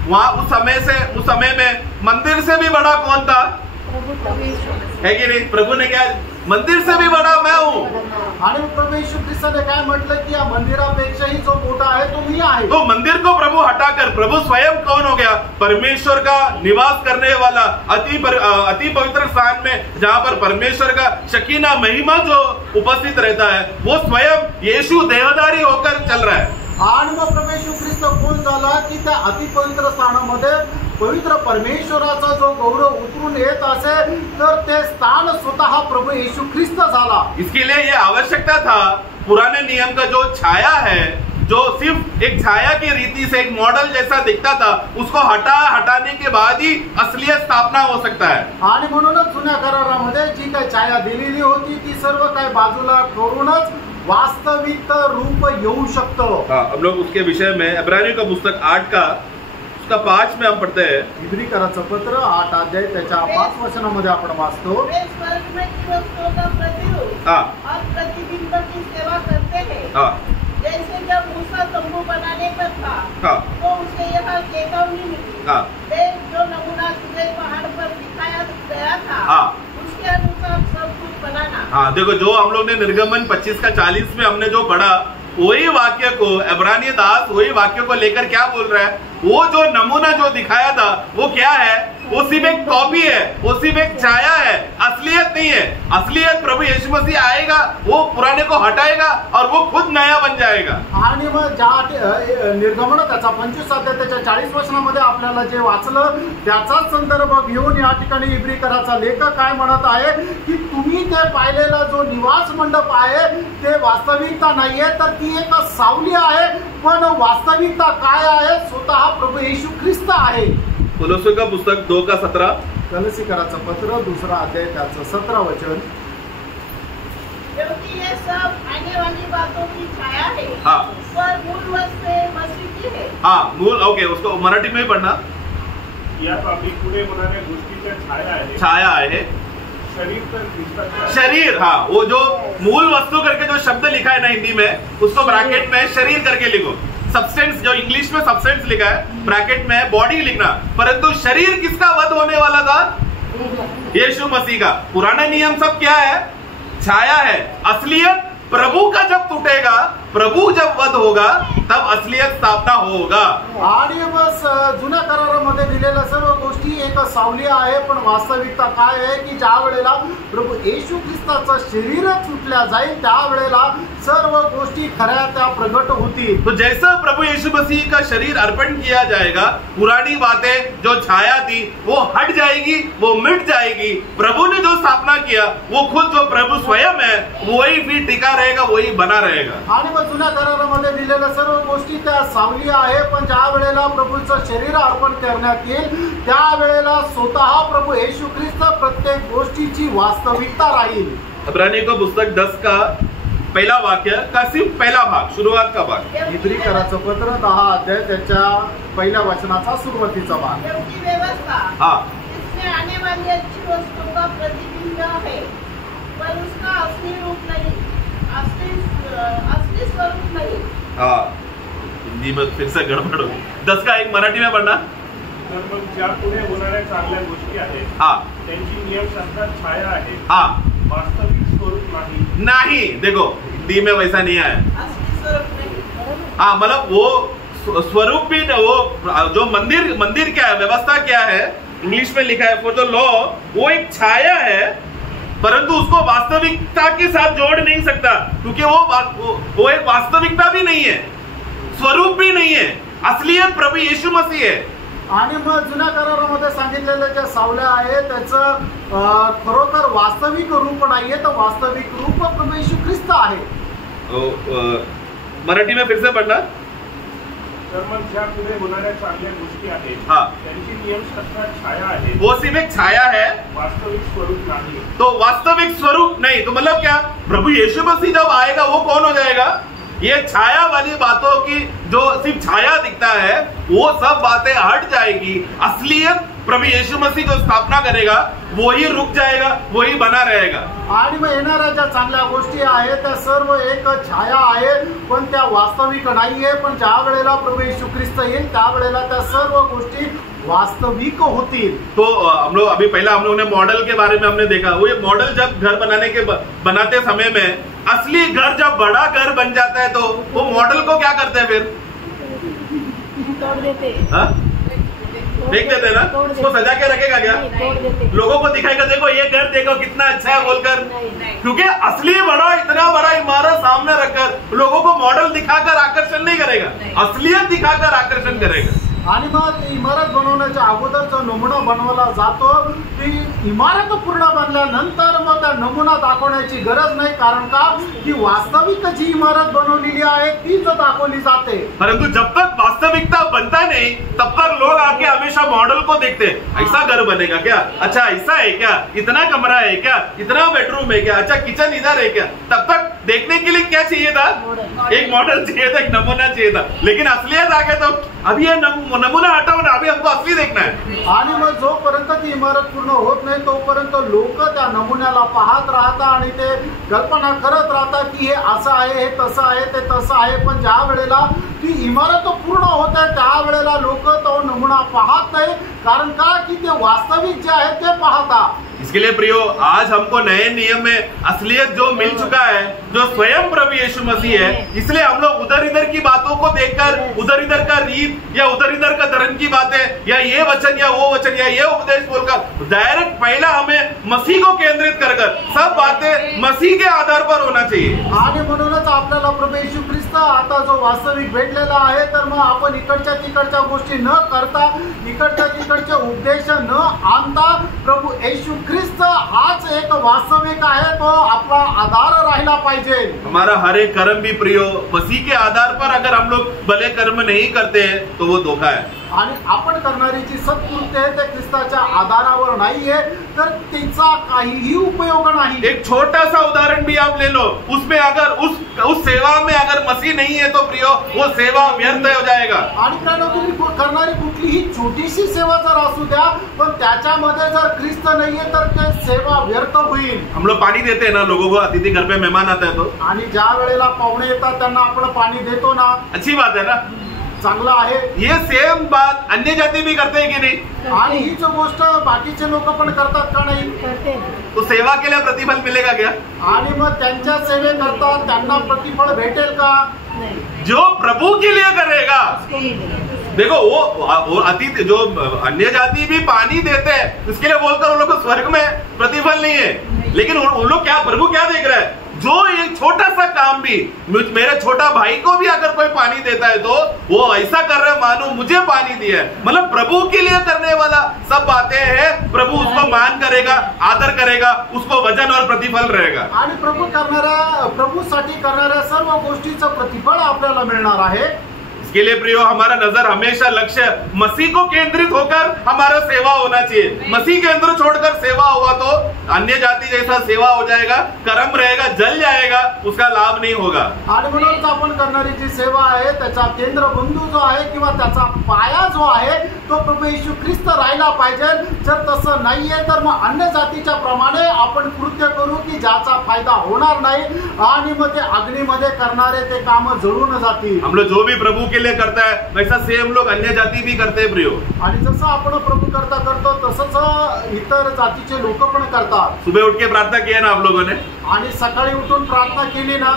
वहाँ उस समय में मंदिर से भी बड़ा कौन था? है कि नहीं? प्रभु ने क्या? मंदिर से भी बड़ा मैं हूँ. आणि प्रभू येशू ख्रिस्ताने काय म्हटलं की या मंदिरापेक्षाही जो मोठा आहे तो मी आहे. तो मंदिर को प्रभु हटाकर प्रभु स्वयं कौन हो गया? परमेश्वर का निवास करने वाला अति पवित्र स्थान में जहाँ पर परमेश्वर का शकीना महिमा जो उपस्थित रहता है, वो स्वयं यीशु देहधारी होकर चल रहा है. आणि मग प्रभू येशू ख्रिस्त कोण झाला की त्या अतिपवित्र स्थानामध्ये पवित्र परमेश्वराचा जो गौरव उतरून येत असेल तर ते स्थान स्वतः प्रभु यीशु ख्रिस्त झाला। इसके लिए ये आवश्यकता था पुराने नियम का जो छाया है, जो सिर्फ एक छाया की रीति से एक मॉडल जैसा दिखता था, उसको हटाने के बाद ही असलियत स्थापना हो सकता है। आणि म्हणूनच जुन्या करारामध्ये जी काही छाया दिलेली होती ती सर्व काही बाजूला करूनच वास्तविक रूप येऊ शकतो। हम लोग उसके विषय में इब्रानियों का पुस्तक 8 का 5 में हम पढ़ते हैं। इब्रिकराचं पत्र 8 अध्याय त्याच्या 5 वचनामध्ये आपण वाचतो। वे स्वर्ग में की वस्तुओं का प्रतिरूप और प्रतिबिंब की सेवा करते हैं। जैसे जब मूसा तंबू बनाने पर था तो उसे यह चेतावनी मिली, देख जो नमूना तुझे पहाड़ पर दिखाया गया था उसके अनुसार सब कुछ बनाना। देखो जो हम लोग ने निर्गमन 25 का 40 में हमने जो पढ़ा वही वाक्य को इब्रानी दास वही वाक्य को लेकर क्या बोल रहा है, वो जो नमूना जो दिखाया था वो क्या है, वो सिर्फ एक कॉपी है, वो सिर्फ एक छाया है, असलियत नहीं है। असलियत प्रभु यीशु मसीह आएगा, वो पुराने को हटाएगा और वो खुद नया बन जाएगा। आणि मग ज्या निर्गमन त्याचा 25 अध्याय त्याच्या 40 वचनामध्ये आपल्याला जे वाचलं त्याचा संदर्भ घेऊन या ठिकाणी इब्रिकराचा लेखक काय म्हणत आहे की तुम्ही ते पाहिलेला जो निवास मंडप आहे ते वास्तविकता नाहीये, तर ती एक सावली आहे, पण वास्तविकता काय आहे, स्वतः प्रभु येशू ख्रिस्त आहे। कोलोसी का पुस्तक 2 का 17, कलसीकराचं पत्र 2 अध्याय त्याचं 17 वचन, क्योंकि ये सब आने वाली बातों की छाया है, पर मूल वस्तु मसीह की है। मूल ओके, उसको मराठी में पढ़ना। यात आम्ही पुढे होणाऱ्या गोष्टीच्या छाया आहे शरीर तर ख्रिस्ताचे शरीर। वो जो मूल वस्तु करके जो शब्द लिखा है ना हिंदी में, उसको ब्रैकेट में शरीर करके लिखो। सब्सटेंस जो इंग्लिश में सब्सटेंस लिखा है ब्रैकेट में बॉडी लिखना, परंतु शरीर किसका वध होने वाला था, यीशु मसीह का। पुराना नियम सब क्या है, छाया है। असलियत प्रभु का जब टूटेगा, प्रभु जब वध होगा तब असलियत स्थापना होगा। आणि बस जुन्या करारामध्ये दिलेल्या सर्व गोष्टी एक सावली आहे, पण वास्तविकता काय आहे की ज्या वेळेला प्रभू येशू ख्रिस्ताचं शरीर तुटल्या जाईल त्यावेळेला सर्व गोष्टी खऱ्या त्या प्रगट होतील। तो जैसा प्रभु यीशु मसीह का शरीर अर्पण किया जाएगा, पुरानी बातें जो छाया थी वो हट जाएगी, वो मिट जाएगी। प्रभु ने जो स्थापना किया वो खुद जो प्रभु स्वयं है वही भी टिका रहेगा, वही बना रहेगा। आणि मग जुन्या करारामध्ये दिलेल्या सर्व गोष्टी त्या सावली आहे, पण ज्या वेळेला प्रभूचं शरीर अर्पण करण्यात येईल त्यावेळेला स्वतः प्रभू येशू ख्रिस्त प्रत्येक गोष्टीची वास्तविकता राहील। इब्रानियों का पुस्तक 10 का पहला वाक्य का सिर्फ पहला भाग, शुरुआत का भाग। इब्रिकराचं पत्र 10 अध्याय त्याच्या पहिल्या वचनाचा सुरुवातीचा भाग। क्योंकि व्यवस्था इसमें आने वाली अच्छी वस्तुओं का प्रतिबिंब है, पर उसका असली रूप नहीं, असली स्वरूप नहीं। हिंदी में फिर से गड़बड़ होगी। 10 का एक मराठी में पढ़ना। तर मग ज्या पुढे होणाऱ्या चांगल्या गोष्टी आहेत त्यांची नियमशास्त्रात छाया आहे, वास्तविक स्वरूप नहीं। देखो हिंदी में वैसा नहीं आया, असली स्वरूप नहीं। मतलब वो स्वरूप भी, वो जो मंदिर क्या है, व्यवस्था क्या है, इंग्लिश में लिखा है फॉर द लॉ, वो एक छाया है, परंतु उसको वास्तविकता के साथ जोड़ नहीं सकता, क्योंकि वो एक वास्तविकता भी नहीं है, स्वरूप भी नहीं है। असलियत प्रभु यीशु मसीह है। आणि मग जुन्या करारामध्ये सांगितलेल्या ज्या सावल्या आहेत त्याचं खरोखर वास्तविक रूप नाहीये, तर वास्तविक रूप प्रभू येशू ख्रिस्त आहे। मराठी में फिर से पढ़ना। तर मग ज्या पुढे होणाऱ्या चांगल्या गोष्टी आहेत त्यांची नियमशास्त्रात छाया आहे, वो सिर्फ एक छाया है, वास्तविक स्वरूप नहीं। तो वास्तविक स्वरूप नहीं, तो मतलब क्या, प्रभु यीशु मसीह जब आएगा वो कौन हो जाएगा, ये छाया वाली बातों की जो सिर्फ छाया दिखता है वो सब बातें हट जाएगी। असलियत प्रभु यीशु मसीह जो स्थापना करेगा वही रुक जाएगा, वही बना रहेगा। आणि मग येणाऱ्या ज्या चांगल्या गोष्टी आहेत त्या सर्व एक छाया आहे, पण त्या वास्तविक नाहीये, पण ज्या वेळेला प्रभू येशू ख्रिस्त येईल त्यावेळेला त्या सर्व गोष्टी वास्तविक होतील। तो हम लोग अभी पहला हम लोगों ने मॉडल के बारे में हमने देखा, वो ये मॉडल जब घर बनाते समय में असली घर जब बड़ा घर बन जाता है तो वो मॉडल को क्या करते हैं, फिर तोड़ देते, फेंक देते ना, उसको सजा के रखेगा क्या, लोगों को दिखाएगा देखो ये घर देखो कितना अच्छा है बोलकर, क्योंकि असली बड़ा इतना बड़ा इमारत सामने रखकर लोगों को मॉडल दिखाकर आकर्षण नहीं करेगा, असलियत दिखाकर आकर्षण करेगा। आणि मग इमारत बनवण्याच्या अगोदरचा नमुना बनवला जातो, ती इमारत पूर्ण बनल्यानंतर मग त्या नमुना दाखवण्याची गरज नाही, कारण का की वास्तविक जी इमारत बनवलेली आहे तीच दाखवली जाते। परंतु जब तक वास्तविकता बनता नहीं तब तक लोग आके हमेशा मॉडल को देखते हैं। ऐसा घर बनेगा क्या, अच्छा ऐसा है क्या, इतना कमरा है क्या, इतना बेडरूम है क्या, अच्छा किचन इधर है क्या। तब तक देखने के लिए क्या चाहिए था, एक मॉडल चाहिए था, एक नमूना चाहिए था। लेकिन असलियत आ गया तो अभी ये नमूना हटाओ ना, अभी हमको असली देखना है। आणि मग जोपर्यंत ती इमारत पूर्ण होत नाही तोपर्यंत लोक त्या नमुन्याला पाहत राहतात आणि ते कल्पना करत राहतात की हे असं आहे, हे तसं आहे, ते तसं आहे। पण ज्या वेळेला ती इमारत पूर्ण होते त्यावेळेला लोक तो नमुना पाहत नाही, कारण का की ते वास्तविक जे आहे ते पाहतात। इसके लिए प्रियो, आज हमको नए नियम में असलियत जो मिल चुका है, जो स्वयं प्रभु यीशु मसीह है, इसलिए हम लोग उधर इधर की बातों को देखकर, उधर इधर का रीत या उधर इधर का धर्म की बातें या ये वचन या वो वचन या ये उपदेश बोलकर डायरेक्ट पहला हमें मसीह को केंद्रित कर सब बातें मसीह के आधार पर होना चाहिए। आणि म्हणूनच आपल्याला प्रभू येशू ख्रिस्त आता जो वास्तविक भेटलेला आहे, तर मग आपण इकडच्या तिकडच्या गोष्टी न करता, इकडच्या तिकडचे उपदेश न आणता प्रभू येशू ख्रिस्त हाच एक वास्तविक आहे, तो आपला आधार राहिला पाहिजे। हमारा हर एक कर्म भी प्रियो मसीह के आधार पर अगर हम लोग भले कर्म नहीं करते हैं तो वो धोखा है। आणि आपण करणारी जी सत्कृत्य आहे ते ख्रिस्ताच्या आधारावर नाहीये, तर तिचा काहीही उपयोग नाही। एक छोटा सा उदाहरण भी आप ले लो, उसमें अगर उस सेवा में अगर मसीह नहीं है तो प्रियो वो सेवा व्यर्थ हो जाएगा। आणि तुम्ही करणारी कुठलीही छोटीशी सेवा जर असू द्या, पण त्याच्यामध्ये जर ख्रिस्त नाहीये तर ते सेवा व्यर्थ होईल। हम लोग पानी देते हैं ना लोगों को, अतिथि घर पे मेहमान आता है तो, आणि ज्या वेळेला पाहुणे येतात त्यांना आपण पाणी देतो ना, अच्छी बात है ना, चांगला आहे। ये सेम बात अन्य जाति भी करते हैं कि नहीं? आणि हीच गोष्ट बाकीचे लोक पण करतात का नाही? तो सेवा के लिए प्रतिफल मिलेगा क्या? आणि मग त्यांच्या सेवे करतात, त्यांना प्रतिफल भेटेल का? जो प्रभु के लिए करेगा, देखो वो अतिथि जो अन्य जाति भी पानी देते हैं उसके लिए बोलकर उन लोग को स्वर्ग में प्रतिफल नहीं है, लेकिन उन लोग क्या, प्रभु क्या देख रहा है, जो एक छोटा सा काम भी मेरे छोटा भाई को भी अगर कोई पानी देता है तो वो ऐसा कर रहा है मानो मुझे पानी दिया है। मतलब प्रभु के लिए करने वाला सब बातें हैं, प्रभु उसको मान करेगा, आदर करेगा, उसको वजन और प्रतिफल रहेगा। आणि प्रभूसाठी करणाऱ्या सर्व गोष्टीचं प्रतिफल आपल्याला मिळणार आहे। इसके लिए प्रियो हमारा नजर हमेशा लक्ष्य मसीह को केंद्रित होकर हमारा सेवा होना चाहिए। मसीह केंद्र छोड़कर सेवा हुआ तो अन्य जाति जैसा सेवा हो जाएगा, कर्म रहेगा, जल जाएगा, उसका लाभ नहीं होगा। आणि म्हणूनच आपण करणारी जी सेवा आहे त्याचा केंद्र बिंदू जो आहे किंवा त्याचा पाया जो आहे तो प्रभू येशू ख्रिस्त राहिला पाहिजे। जर तसं नाहीये तर मग अन्य जातीच्या प्रमाणे आपण कृत्य करू की ज्याचा फायदा होणार नाही आणि मग ते अग्नीमध्ये करणारे ते काम जळून जातील। हम लोग जो भी प्रभु के लिए करता है वैसा सेम लोग अन्य जाति भी करते हैं प्रियो। आणि जसं आपण प्रभु करता करतो तसंच इतर जातीचे लोक पण करतात। सुबह उठ के प्रार्थना किया ना आप लोगों ने, आणि सकाळी उठून प्रार्थना केली ना,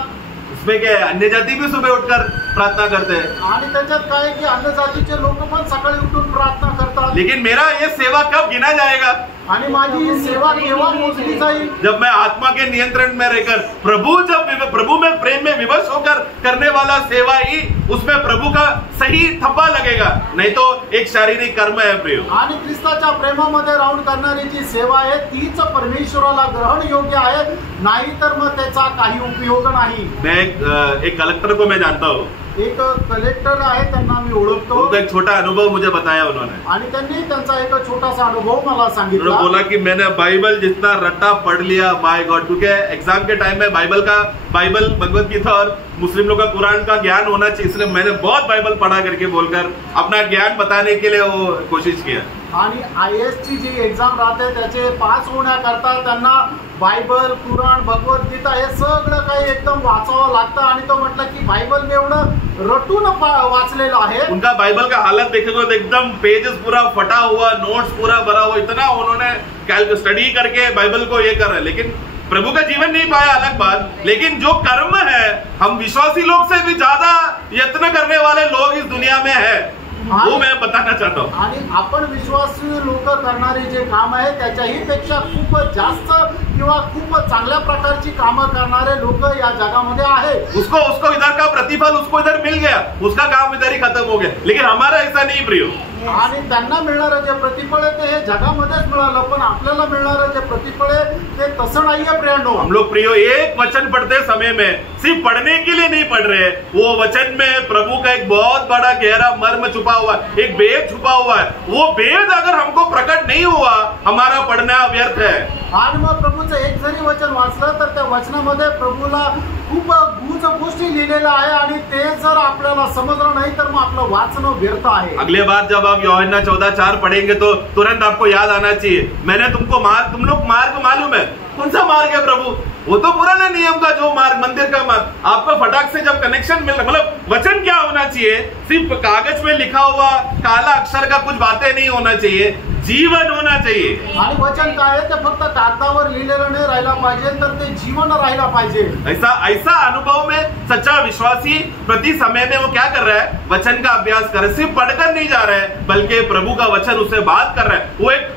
उसमें क्या है, अन्य जाति भी सुबह उठकर प्रार्थना करते हैं। आणि त्याच्यात काय की अन्य जातीचे लोक पण सकाळी उठून प्रार्थना करतात। लेकिन मेरा ये सेवा कब गिना जाएगा? आणि माझी ही सेवा केव्हा मोजली जाईल? जब मैं आत्मा के नियंत्रण में रहकर प्रभु में प्रेम में विवश होकर करने वाला सेवा ही उसमें प्रभु का सही थप्पा लगेगा, नहीं तो एक शारीरिक कर्म है प्रियो। आणि ख्रिस्ताच्या प्रेमामध्ये राहून करणारी जी सेवा आहे तीच परमेश्वराला ग्रहण योग्य आहे, नाही तर मग त्याचा काही उपयोग नाही। मैं एक कलेक्टर को मैं जानता हूँ, एक कलेक्टर आहे त्यांना मी ओळखतो। उनका एक छोटा अनुभव मुझे बताया उन्होंने, आणि त्यांनी त्यांचा एक छोटासा अनुभव मला सांगितला। बोला कि मैंने बाइबल जितना रट्टा पढ़ लिया बाय गॉड, क्योंकि एग्जाम के टाइम में बाइबल भगवत गीता और मुस्लिम लोग का कुरान का ज्ञान होना चाहिए, इसलिए मैंने बहुत बाइबल पढ़ा करके बोलकर अपना ज्ञान बताने के लिए वो कोशिश किया। आणि IAS ची जी एग्जाम राहते त्याचे पास होण्याकरता त्यांना बायबल, कुराण, भगवद्गीता हे सगळं काही एकदम वाचावं लागतं। आणि तो म्हटलं की बायबल मी एवढं रटून वाचलेलं आहे। उनका बाइबल का हालत देखेगा तो एकदम पेजेस पूरा फटा हुआ, नोट्स पूरा भरा हुआ, इतना उन्होंने स्टडी करके बाइबल को ये कर रहे, लेकिन प्रभु का जीवन नहीं पाया अलग बात, लेकिन जो कर्म है हम विश्वासी लोग से भी ज्यादा यत्न करने वाले लोग इस दुनिया में है, वो मैं बताना चाहता हूँ। आणि आपण विश्वासी लोक करणारे जे काम आहे त्याच्याही पेक्षा खूप जास्त किंवा खूप चांगल्या प्रकारची कामं करणारे लोक या जगामध्ये आहेत. उसको इधर का प्रतिफल उसको इधर मिल गया, उसका काम इधर ही खत्म हो गया. लेकिन हमारा ऐसा नहीं प्रियो. आणि त्यांना मिळणारं जे प्रतिफळ आहे ते हे जगामध्येच मिळालं, पण आपल्याला मिळणारं जे प्रतिफळ आहे ते तसं नाहीये प्रियो. हम लोग प्रियो एक वचन पढ़ते समय में सिर्फ पढ़ने के लिए नहीं पढ़ रहे, वो वचन में प्रभु का एक बहुत बड़ा गहरा मर्म छुपा हुआ है, एक भेद छुपा हुआ है. वो भेद अगर हमको प्रकट नहीं हुआ, हमारा पढ़ना व्यर्थ है. आणि मग प्रभूचं एक जरी वचन वाचलं तर त्या वचनामध्ये प्रभूला खूप गूढ गोष्टी लिहिलेल्या आहे आणि ते जर आपल्याला समजलं नाही तर मग आपलं वाचणं व्यर्थ आहे. अगले बार जब आप यूहन्ना 14:4 पढ़ेंगे तो तुरंत आपको याद आना चाहिए, मैंने तुम लोग मार्ग मालूम है. कौन सा मार्ग है प्रभु? वो तो पुराना नियम का जो मार्ग, मंदिर का मार्ग. आपको फटाक से जब कनेक्शन मिल रहा, मतलब वचन क्या होना चाहिए? सिर्फ कागज में लिखा हुआ काला अक्षर का कुछ बातें नहीं होना चाहिए, जीवन होना चाहिए. आणि वचन काय आहे ते फक्त कागदावर लिहिलेलं नाही राहिला पाहिजे, तर ते जीवन राहिला पाहिजे. ऐसा अनुभव में सच्चा विश्वासी प्रति समय में वो क्या कर रहा है? वचन का अभ्यास कर रहा है. सिर्फ पढ़कर नहीं जा रहा है, बल्कि प्रभु का वचन उससे बात कर रहा है. वो एक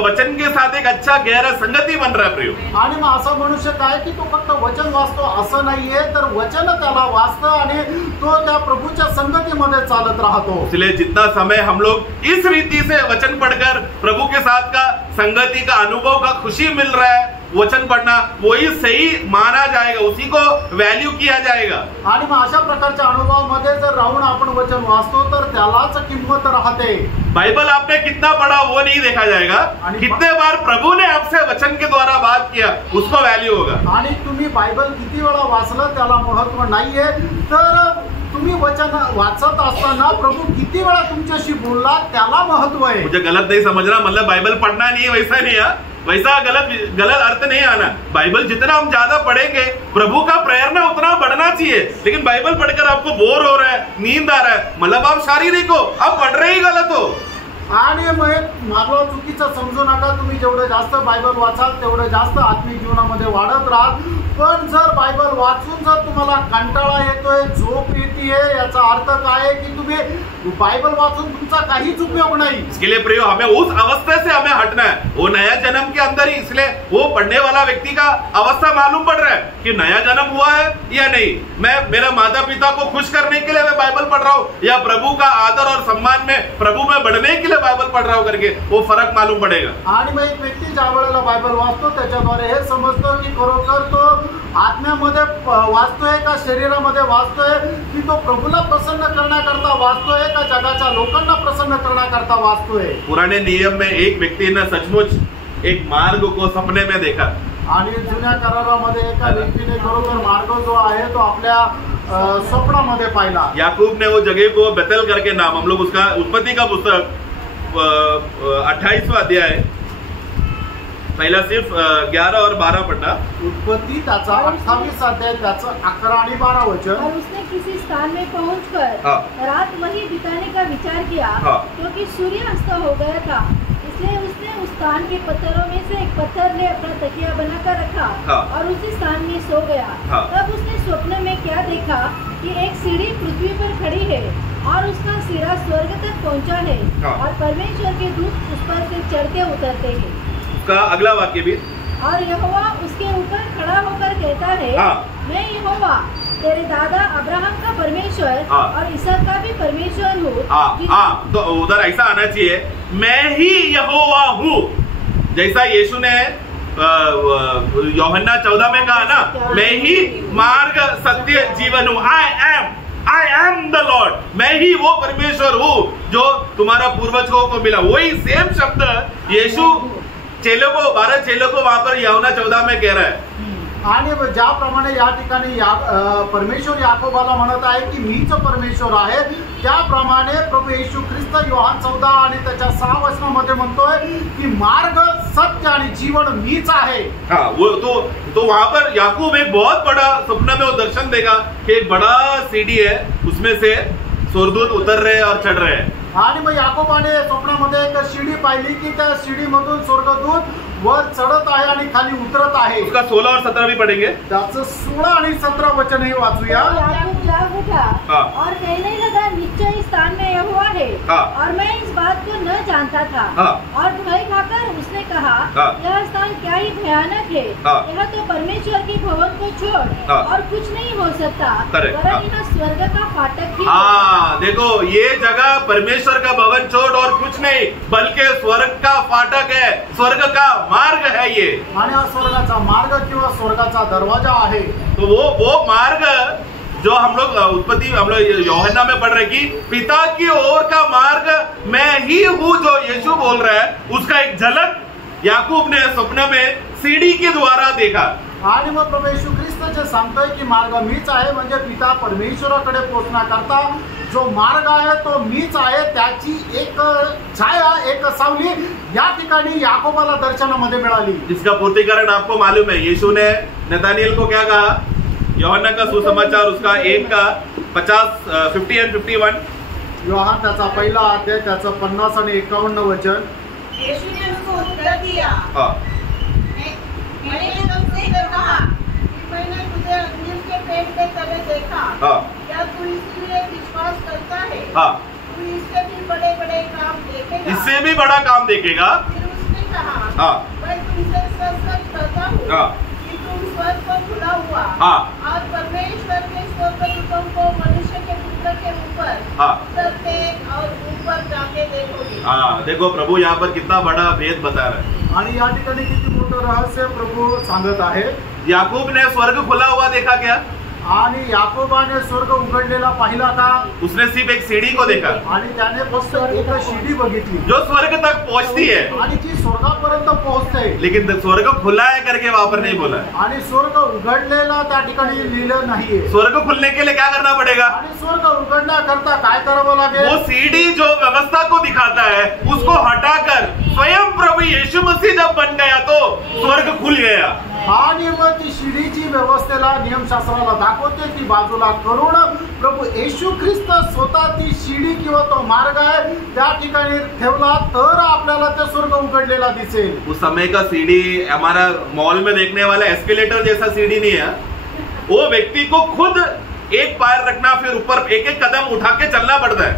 वचन के साथ एक अच्छा गहरा संगति बन रहा है प्रियो. आणि मग असा मनुष्य काय की तो फक्त वचन वाचतो असं नाहीये, तर वचन त्याला वाचतं आणि तो त्या प्रभूच्या संगतीमध्ये चालत राहतो. इसलिए जितना समय हम लोग इस रीति से वचन पढ़कर प्रभु के साथ का संगति का अनुभव का खुशी मिल रहा है, वचन पढ़ना वही सही माना जाएगा, उसी को वैल्यू किया जाएगा. आणि मग अशा प्रकारच्या अनुभवामध्ये जर राहून आपण वचन वाचतो तर त्यालाच किंमत राहते. बाइबल आपने कितना पढ़ा वो नहीं देखा जाएगा, कितने बार प्रभु ने आपसे वचन के द्वारा बात किया उसको वैल्यू होगा. आणि तुम्ही बायबल किती वेळा वाचलं त्याला महत्व नाहीये, तर तुम्ही वचन वाचत असताना प्रभु किती वेळा तुमच्याशी बोलला त्याला महत्व आहे. मुझे गलत नहीं समझना, मतलब बाइबल पढ़ना नहीं है वैसा नहीं है, वैसा गलत अर्थ नहीं आना. बाइबल जितना हम ज्यादा पढ़ेंगे प्रभु का प्रेरणा उतना बढ़ना चाहिए. लेकिन बाइबल पढ़कर आपको बोर हो रहा है, नींद आ रहा है, मतलब आप शारीरिक हो, आप पढ़ रहे ही गलत हो. आणि मागला चुकीचं समजू नका. तुम्ही जेवढं जास्त बायबल वाचाल तेवढं जास्त आत्मिक जीवनामध्ये वाढत राहाल. पण जर बायबल वाचून जर तुम्हाला कंटाळा येतोय, झोप येतीये, याचा अर्थ काय आहे की तुम्ही बाइबल वाचून तुमचा काहीच उपयोग नहीं. इसके लिए प्रियो हमें उस अवस्था से हमें हटना है, वो नया जन्म के अंदर ही. इसलिए वो पढ़ने वाला व्यक्ति का अवस्था मालूम पड़ रहा है कि नया जन्म हुआ है या नहीं. मैं मेरा माता पिता को खुश करने के लिए मैं बाइबल पढ़ रहा हूँ, या प्रभु का आदर और सम्मान में प्रभु में बढ़ने के लिए बाइबल पढ़ रहा हूँ करके वो फर्क मालूम पड़ेगा. आणि मग एक व्यक्ती ज्या वेळेला बायबल वाचतो त्याच्याद्वारे हे समजतो की खरोखर तो आत्म्यामध्ये वाचतोय का शरीरामध्ये वाचतोय, की तो प्रभूला प्रसन्न करण्याकरता वाचतोय का जगाच्या लोकांना प्रसन्न करण्याकरता वाचतोय. पुराने नियम में एक व्यक्ति ने सचमुच एक मार्ग को सपने में देखा. आणि जुन्या करारामध्ये एका व्यक्तीने खरोखर मार्ग जो आहे तो आपल्या स्वप्नामध्ये पाहिला. याकूब ने वो जगह को बेतेल करके नाम, हम लोग उसका उत्पत्ति का पुस्तक 28वां अध्याय पहिला सिर्फ 11 और 12 पढ़ना. उत्पत्ति त्याचा 28 अध्याय त्याचा 11 आणि 12 वचन. और उसने किसी स्थान में पहुंचकर रात वहीं बिताने का विचार किया, क्योंकि सूर्य अस्त हो गया था. इसलिए उसने उस स्थान के पत्थरों में से एक पत्थर ले अपना तकिया बनाकर रखा और उसी स्थान में सो गया. तब उसने स्वप्न में क्या देखा कि एक सीढ़ी पृथ्वी पर खड़ी है और उसका सिरा स्वर्ग तक पहुंचा है और परमेश्वर के दूत उस पर से चढ़ते उतरते हैं. उसका अगला वाक्य भी, और यहोवा उसके ऊपर खड़ा होकर कहता है, मैं यहोवा तेरे दादा अब्राहम का परमेश्वर और इसहाक का भी परमेश्वर हूँ. तो उधर ऐसा आना चाहिए, मैं ही यहोवा हूँ. जैसा यीशु ने यूहन्ना 14 में कहा ना, मैं ही मार्ग सत्य जीवन हूँ. I am the Lord. मैं ही वो परमेश्वर हूँ जो तुम्हारा पूर्वजों को मिला. वही सेम शब्द यीशु चेलों को 12 चेलों को वहां पर यूहन्ना 14 में कह रहा है. आणि ज्याप्रमाणे या ठिकाणी परमेश्वर याकोबाला म्हणत आहे की मीच परमेश्वर आहे, त्याप्रमाणे प्रभू येशू ख्रिस्त योहान 14 आणि त्याच्या 6 वचनामध्ये म्हणतोय की मार्ग सत्य आणि जीवन मीच आहे. हाँ, वो तो वहां पर याकूब एक बहुत बड़ा सपना में वो दर्शन देगा कि एक बड़ा सीढ़ी है, उसमें से स्वर्गदूत उतर रहे और चढ़ रहे हैं. आणि मग याकोबाने स्वप्नामध्ये एक शिडी पाहिली की त्या शिडीमधून स्वर्गदूत वर चढ़त आहे आणि खाली उतरत आहे. उसका 16 और 17 भी पढ़ेंगे. त्याचं 16 आणि 17 वचन ही वाचूया. याकूब जाग उठा और कहने लगा, निश्चय स्थान में यहोवा है हाँ। और मैं इस बात को न जानता था। हाँ। और भय खाकर उसने कहा, हाँ। यह स्थान क्या ही भयानक है। हाँ। यह तो परमेश्वर के भवन को छोड़ हाँ। और कुछ नहीं हो सकता, Correct। वरन हाँ। यह स्वर्ग का फाटक ही है। हाँ, देखो ये जगह परमेश्वर का भवन छोड़ और कुछ नहीं बल्कि स्वर्ग का फाटक है, स्वर्ग का मार्ग है ये। आणि हा स्वर्गाचा मार्ग किंवा स्वर्गाचा दरवाजा आहे। तो वो मार्ग जो हम लोग यूहन्ना में पढ़ रहे कि पिता की ओर का मार्ग मैं ही हूँ, जो यीशु बोल रहा है, उसका एक झलक याकूब ने स्वप्न में सीढ़ी के द्वारा देखा। आणि मग प्रभू येशू ख्रिस्त जे सांगतोय की मार्ग मीच आहे, म्हणजे पिता परमेश्वराकडे पोहोचण्याकरता जो मार्ग आहे तो मीच आहे, त्याची एक छाया, एक सावली या ठिकाणी याकोबाला दर्शनामध्ये मिळाली। इसका पूर्तिकरण आपको मालूम है, यीशु ने नतानिएल को क्या कहा? यूहन्ना का सुसमाचार उसका 50 and 51। योहान त्याचा पहिला अध्याय त्याचं 50 आणि 51 वचन। यीशु ने उसको उत्तर दिया, हाँ। मैंने तुमसे कहा कि मैंने तुझे अंजीर के पेड़ के तले देखा। हाँ। क्या तू इसलिए विश्वास करता है? हाँ। तू इससे भी बड़े बड़े काम देखेगा। इससे भी बड़ा काम देखेगा। फिर उसने कहा, हाँ। मैं तुमसे सच सच कहता हूँ हाँ। कि तुम स्वर्ग को खुला हुआ हाँ। और परमेश्वर के स्वर्गदूतों को मनुष्य के पुत्र के ऊपर हाँ। उतरते और ऊपर जाके देखोगे। हाँ, देखो प्रभु यहाँ पर कितना बड़ा भेद बता रहा है। आणि या ठिकाणी किती मोठं रहस्य प्रभू सांगत आहे। याकूब ने स्वर्ग खुला हुआ देखा क्या? आणि याकोबाने स्वर्ग उघडलेला पाहिला का? उसने सिर्फ एक सीढ़ी को देखा आणि त्याने फक्त एक शिडी बघितली जो स्वर्ग तक पहुंचती है, आणि जी स्वर्गापर्यंत पोहोचते, लेकिन स्वर्ग खुला है करके वहां पर नहीं बोला है। आणि स्वर्ग उघडलेला त्या ठिकाणी लिहिलं नाहीये। स्वर्ग खुलने के लिए क्या करना पड़ेगा? आणि स्वर्ग उघडण्याकरता काय करावं लागेल? वो सीढ़ी जो व्यवस्था को दिखाता है उसको हटाकर स्वयं प्रभु यीशु मसीह जब बन गया तो स्वर्ग खुल गया। आणि मग ती शिडीची व्यवस्थेला नियमशास्त्राला दाखवते, ती बाजूला करून प्रभू येशू ख्रिस्त स्वतः ती शिडी किंवा तो मार्ग आहे त्या ठिकाणी ठेवला तर आपल्याला ते स्वर्ग उघडलेला दिसेल। उस समय का सीढ़ी हमारा मॉल में देखने वाला एस्केलेटर जैसा सीढ़ी नहीं है। वो व्यक्ति को खुद एक पैर रखना, फिर ऊपर एक एक कदम उठा के चलना पड़ता है,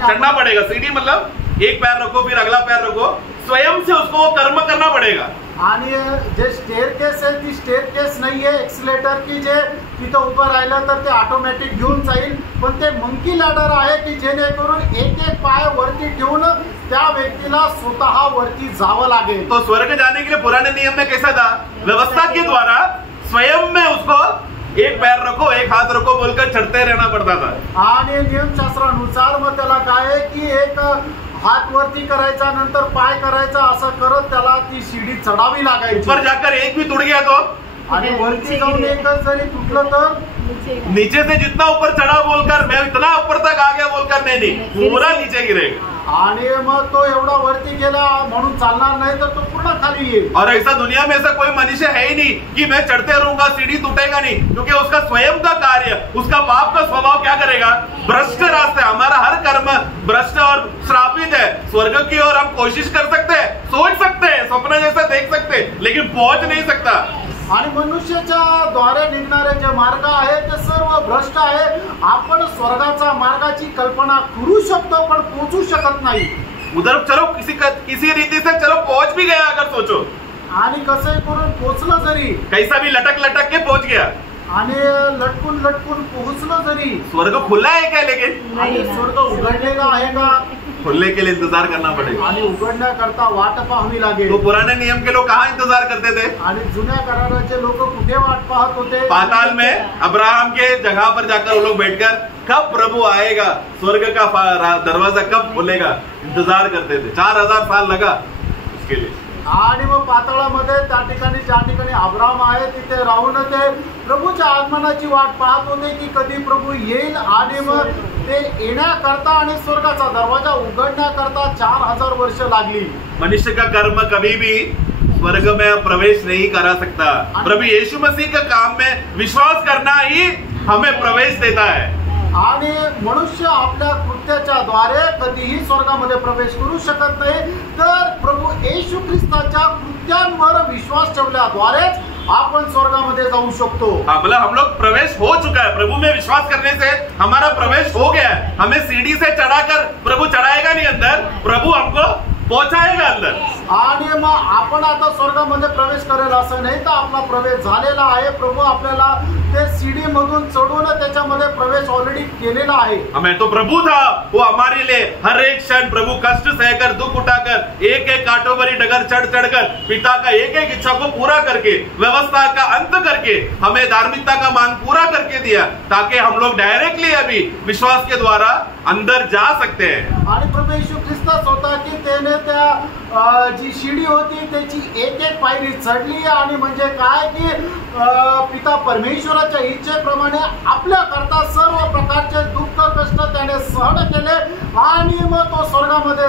चढ़ना पड़ेगा। सीढ़ी मतलब एक पैर रखो फिर अगला पैर रखो, स्वयं से उसको वो कर्म करना पड़ेगा। आणि जे स्टेअरकेस आहे ती स्टेअरकेस नाहीये एक्सिलेटर की जे तिथं उभं राहिलं तर ते ऑटोमॅटिक घेऊन जाईल, पण ते मंकी लॅडर आहे की जेणेकरून एक एक पाय वरती ठेवून त्या व्यक्तीला स्वतः वरती जावं लागेल। तो स्वर्ग जाने के लिए पुराने नियम में कैसा था? व्यवस्था के द्वारा स्वयं में उसको एक पैर रखो एक हाथ रखो बोलकर चढ़ते रहना पड़ता था। आणि नियमशास्त्रानुसार मग त्याला काय आहे की एक हात वरती करायचा, नंतर पाय करायचा, असं करत त्याला ती शिडी चढावी लागायची। ऊपर जाकर एक भी टूट गया तो, आणि वरती जाऊन एकच जरी तुटलं तर नीचे से जितना ऊपर चढ़ा बोलकर मैं इतना ऊपर तक आ गया बोलकर नहीं, पूरा नीचे गिरेगा। आणि मग तो एवढा वरती गेला म्हणून चालणार नाही तर तो पूर्ण खाली येईल। और ऐसा दुनिया में ऐसा कोई मनुष्य है ही नहीं कि मैं चढ़ते रहूंगा सीढ़ी टूटेगा नहीं, क्योंकि उसका स्वयं का कार्य, उसका पाप का स्वभाव क्या करेगा? भ्रष्ट रास्ता। हमारा हर कर्म भ्रष्ट और श्रापित है। स्वर्ग की ओर हम कोशिश कर सकते हैं, सोच सकते हैं, सपना जैसा देख सकते हैं, लेकिन पहुंच नहीं सकता। आणि मनुष्याच्या द्वारे निघणारे जे मार्ग आहे ते सर्व भ्रष्ट आहे। आपण स्वर्गाचा मार्गाची कल्पना करू शकतो पण पोहोचू शकत नाही। उधर चलो किसी रीति से चलो पहुंच भी गया अगर सोचो, आणि कसं करून पोहोचलं जरी, कैसा भी लटक लटक के पहुंच गया आणि लटकून लटकून पोहोचलं जरी, स्वर्ग खुला है क्या? लेकिन आणि स्वर्ग उघडलेला आहे का? खुलने के लिए इंतजार करना पड़ेगा। आणि उघडण्याकरता वाट पाहावी लागेल। तो पुराने नियम के लोग कहाँ इंतजार करते थे? आणि जुन्या कराराचे लोक कुठे वाट पाहत होते? पाताल में अब्राहम के जगह पर जाकर वो लोग बैठकर कब प्रभु आएगा, स्वर्ग का दरवाजा कब खुलेगा इंतजार करते थे। 4000 साल लगा उसके लिए। आणि मग पाताळामध्ये त्या ठिकाणी ज्या ठिकाणी अब्राहम आहे तिथे राहून ते प्रभूच्या आगमनाची वाट पाहत होते की कधी प्रभू येईल, आणि मग ते येण्याकरता आणि स्वर्गाचा दरवाजा उघडण्याकरता 4000 वर्ष लागली। मनुष्य का कर्म कभी भी स्वर्ग में प्रवेश नहीं करा सकता। प्रभु यीशु मसीह के काम में विश्वास करना ही हमें प्रवेश देता है। आणि मनुष्य आपल्या कृत्याच्या द्वारे कधीही स्वर्गामध्ये प्रवेश करू शकत नाही, तर प्रभू येशू ख्रिस्ताच्या कृत्यांवर विश्वास ठेवल्याद्वारेच आपण स्वर्गामध्ये जाऊ शकतो। मतलब हम लोग प्रवेश हो चुका है, प्रभु में विश्वास करने से हमारा प्रवेश हो गया है। हमें सीढ़ी से चढ़ाकर प्रभु चढ़ाएगा नहीं अंदर, प्रभु हमको पोहोचाएगा अंदर। आणि मग आपण आता स्वर्गामध्ये प्रवेश करेल असं नाही, तर आपला प्रवेश झालेला आहे। प्रभु आपल्याला ते सीडी मधून चढून त्याच्यामध्ये प्रवेश ऑलरेडी केलेला आहे। हमें तो प्रभु था, वो हमारे लिए हर एक क्षण प्रभु कष्ट सहकर, दुख उठाकर, एक एक कांटों भरी डगर चढ़ चढ़कर पिता का एक एक इच्छा को पूरा करके, व्यवस्था का अंत करके हमें धार्मिकता का मांग पूरा करके दिया, ताकि हम लोग डायरेक्टली अभी विश्वास के द्वारा अंदर जा सकते हैं। आणि प्रभु येशू ख्रिस्तच होता की त्याने त्या जी शिडी होती त्याची एक एक पायरी चढली, आणि म्हणजे काय की पिता परमेश्वराच्या इच्छेप्रमाणे आपल्या करता सर्व प्रकारचे दुःख कष्ट त्याने सहन केले, आणि मग तो स्वर्गामध्ये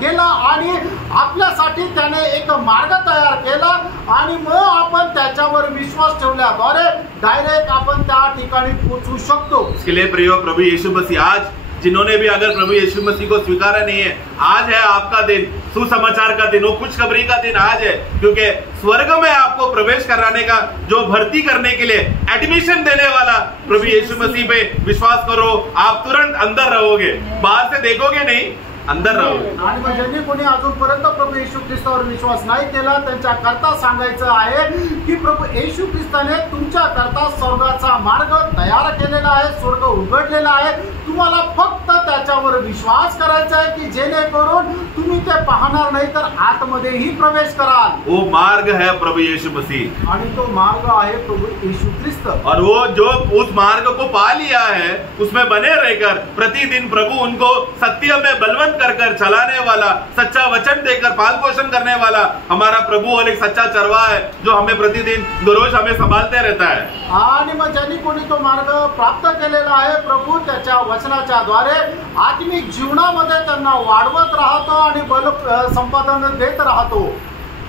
गेला आणि आपल्यासाठी त्याने एक मार्ग तयार केला, आणि मग आपण त्याच्यावर विश्वास ठेवल्याद्वारे डायरेक्ट आपण त्या ठिकाणी पोहोचू शकतो। इसके लिए प्रिय प्रभु यीशु मसीह, आज जिन्होंने भी अगर प्रभु यीशु मसीह को स्वीकारा नहीं है, आज है आपका दिन, सुसमाचार का दिन, वो खुशखबरी का दिन आज है, क्योंकि स्वर्ग में आपको प्रवेश कराने का, जो भर्ती करने के लिए एडमिशन देने वाला प्रभु यीशु मसीह पे विश्वास करो, आप तुरंत अंदर रहोगे, बाहर से देखोगे नहीं, अंदर रहोगे। आणि मग ज्यांनी कोणी अजूनपर्यंत प्रभू येशू ख्रिस्तावर विश्वास नाही केला त्यांच्या करता सांगायचं आहे की प्रभू येशू ख्रिस्ताने तुमच्या करता स्वर्गाचा मार्ग तयार केलेला आहे, स्वर्ग उघडलेला आहे, तुम्हाला फक्त त्याच्यावर विश्वास करायचा आहे की जेणेकरून तुम्ही ते पाहणार नाही तर आतमध्येही प्रवेश कराल। वो मार्ग है प्रभु यीशु मसीह, आणि तो मार्ग आहे प्रभु येशू ख्रिस्त, और वो जो उस मार्ग को पा लिया है उसमें बने रहकर प्रतिदिन प्रभु उनको सत्य में बलवंत कर चलाने वाला, सच्चा वचन देकर पालन पोषण करने वाला हमारा प्रभु और एक सच्चा चरवाहा है, जो हमें प्रतिदिन रोज हमें संभालते रहता है। आणि मग ज्यांनी कोणी तो मार्ग प्राप्त केलेला आहे, प्रभु त्याच्या वचनाच्या द्वारे आत्मिक जीवनामध्ये त्यांना वाढवत राहतो आणि बल संपादन देत राहतो।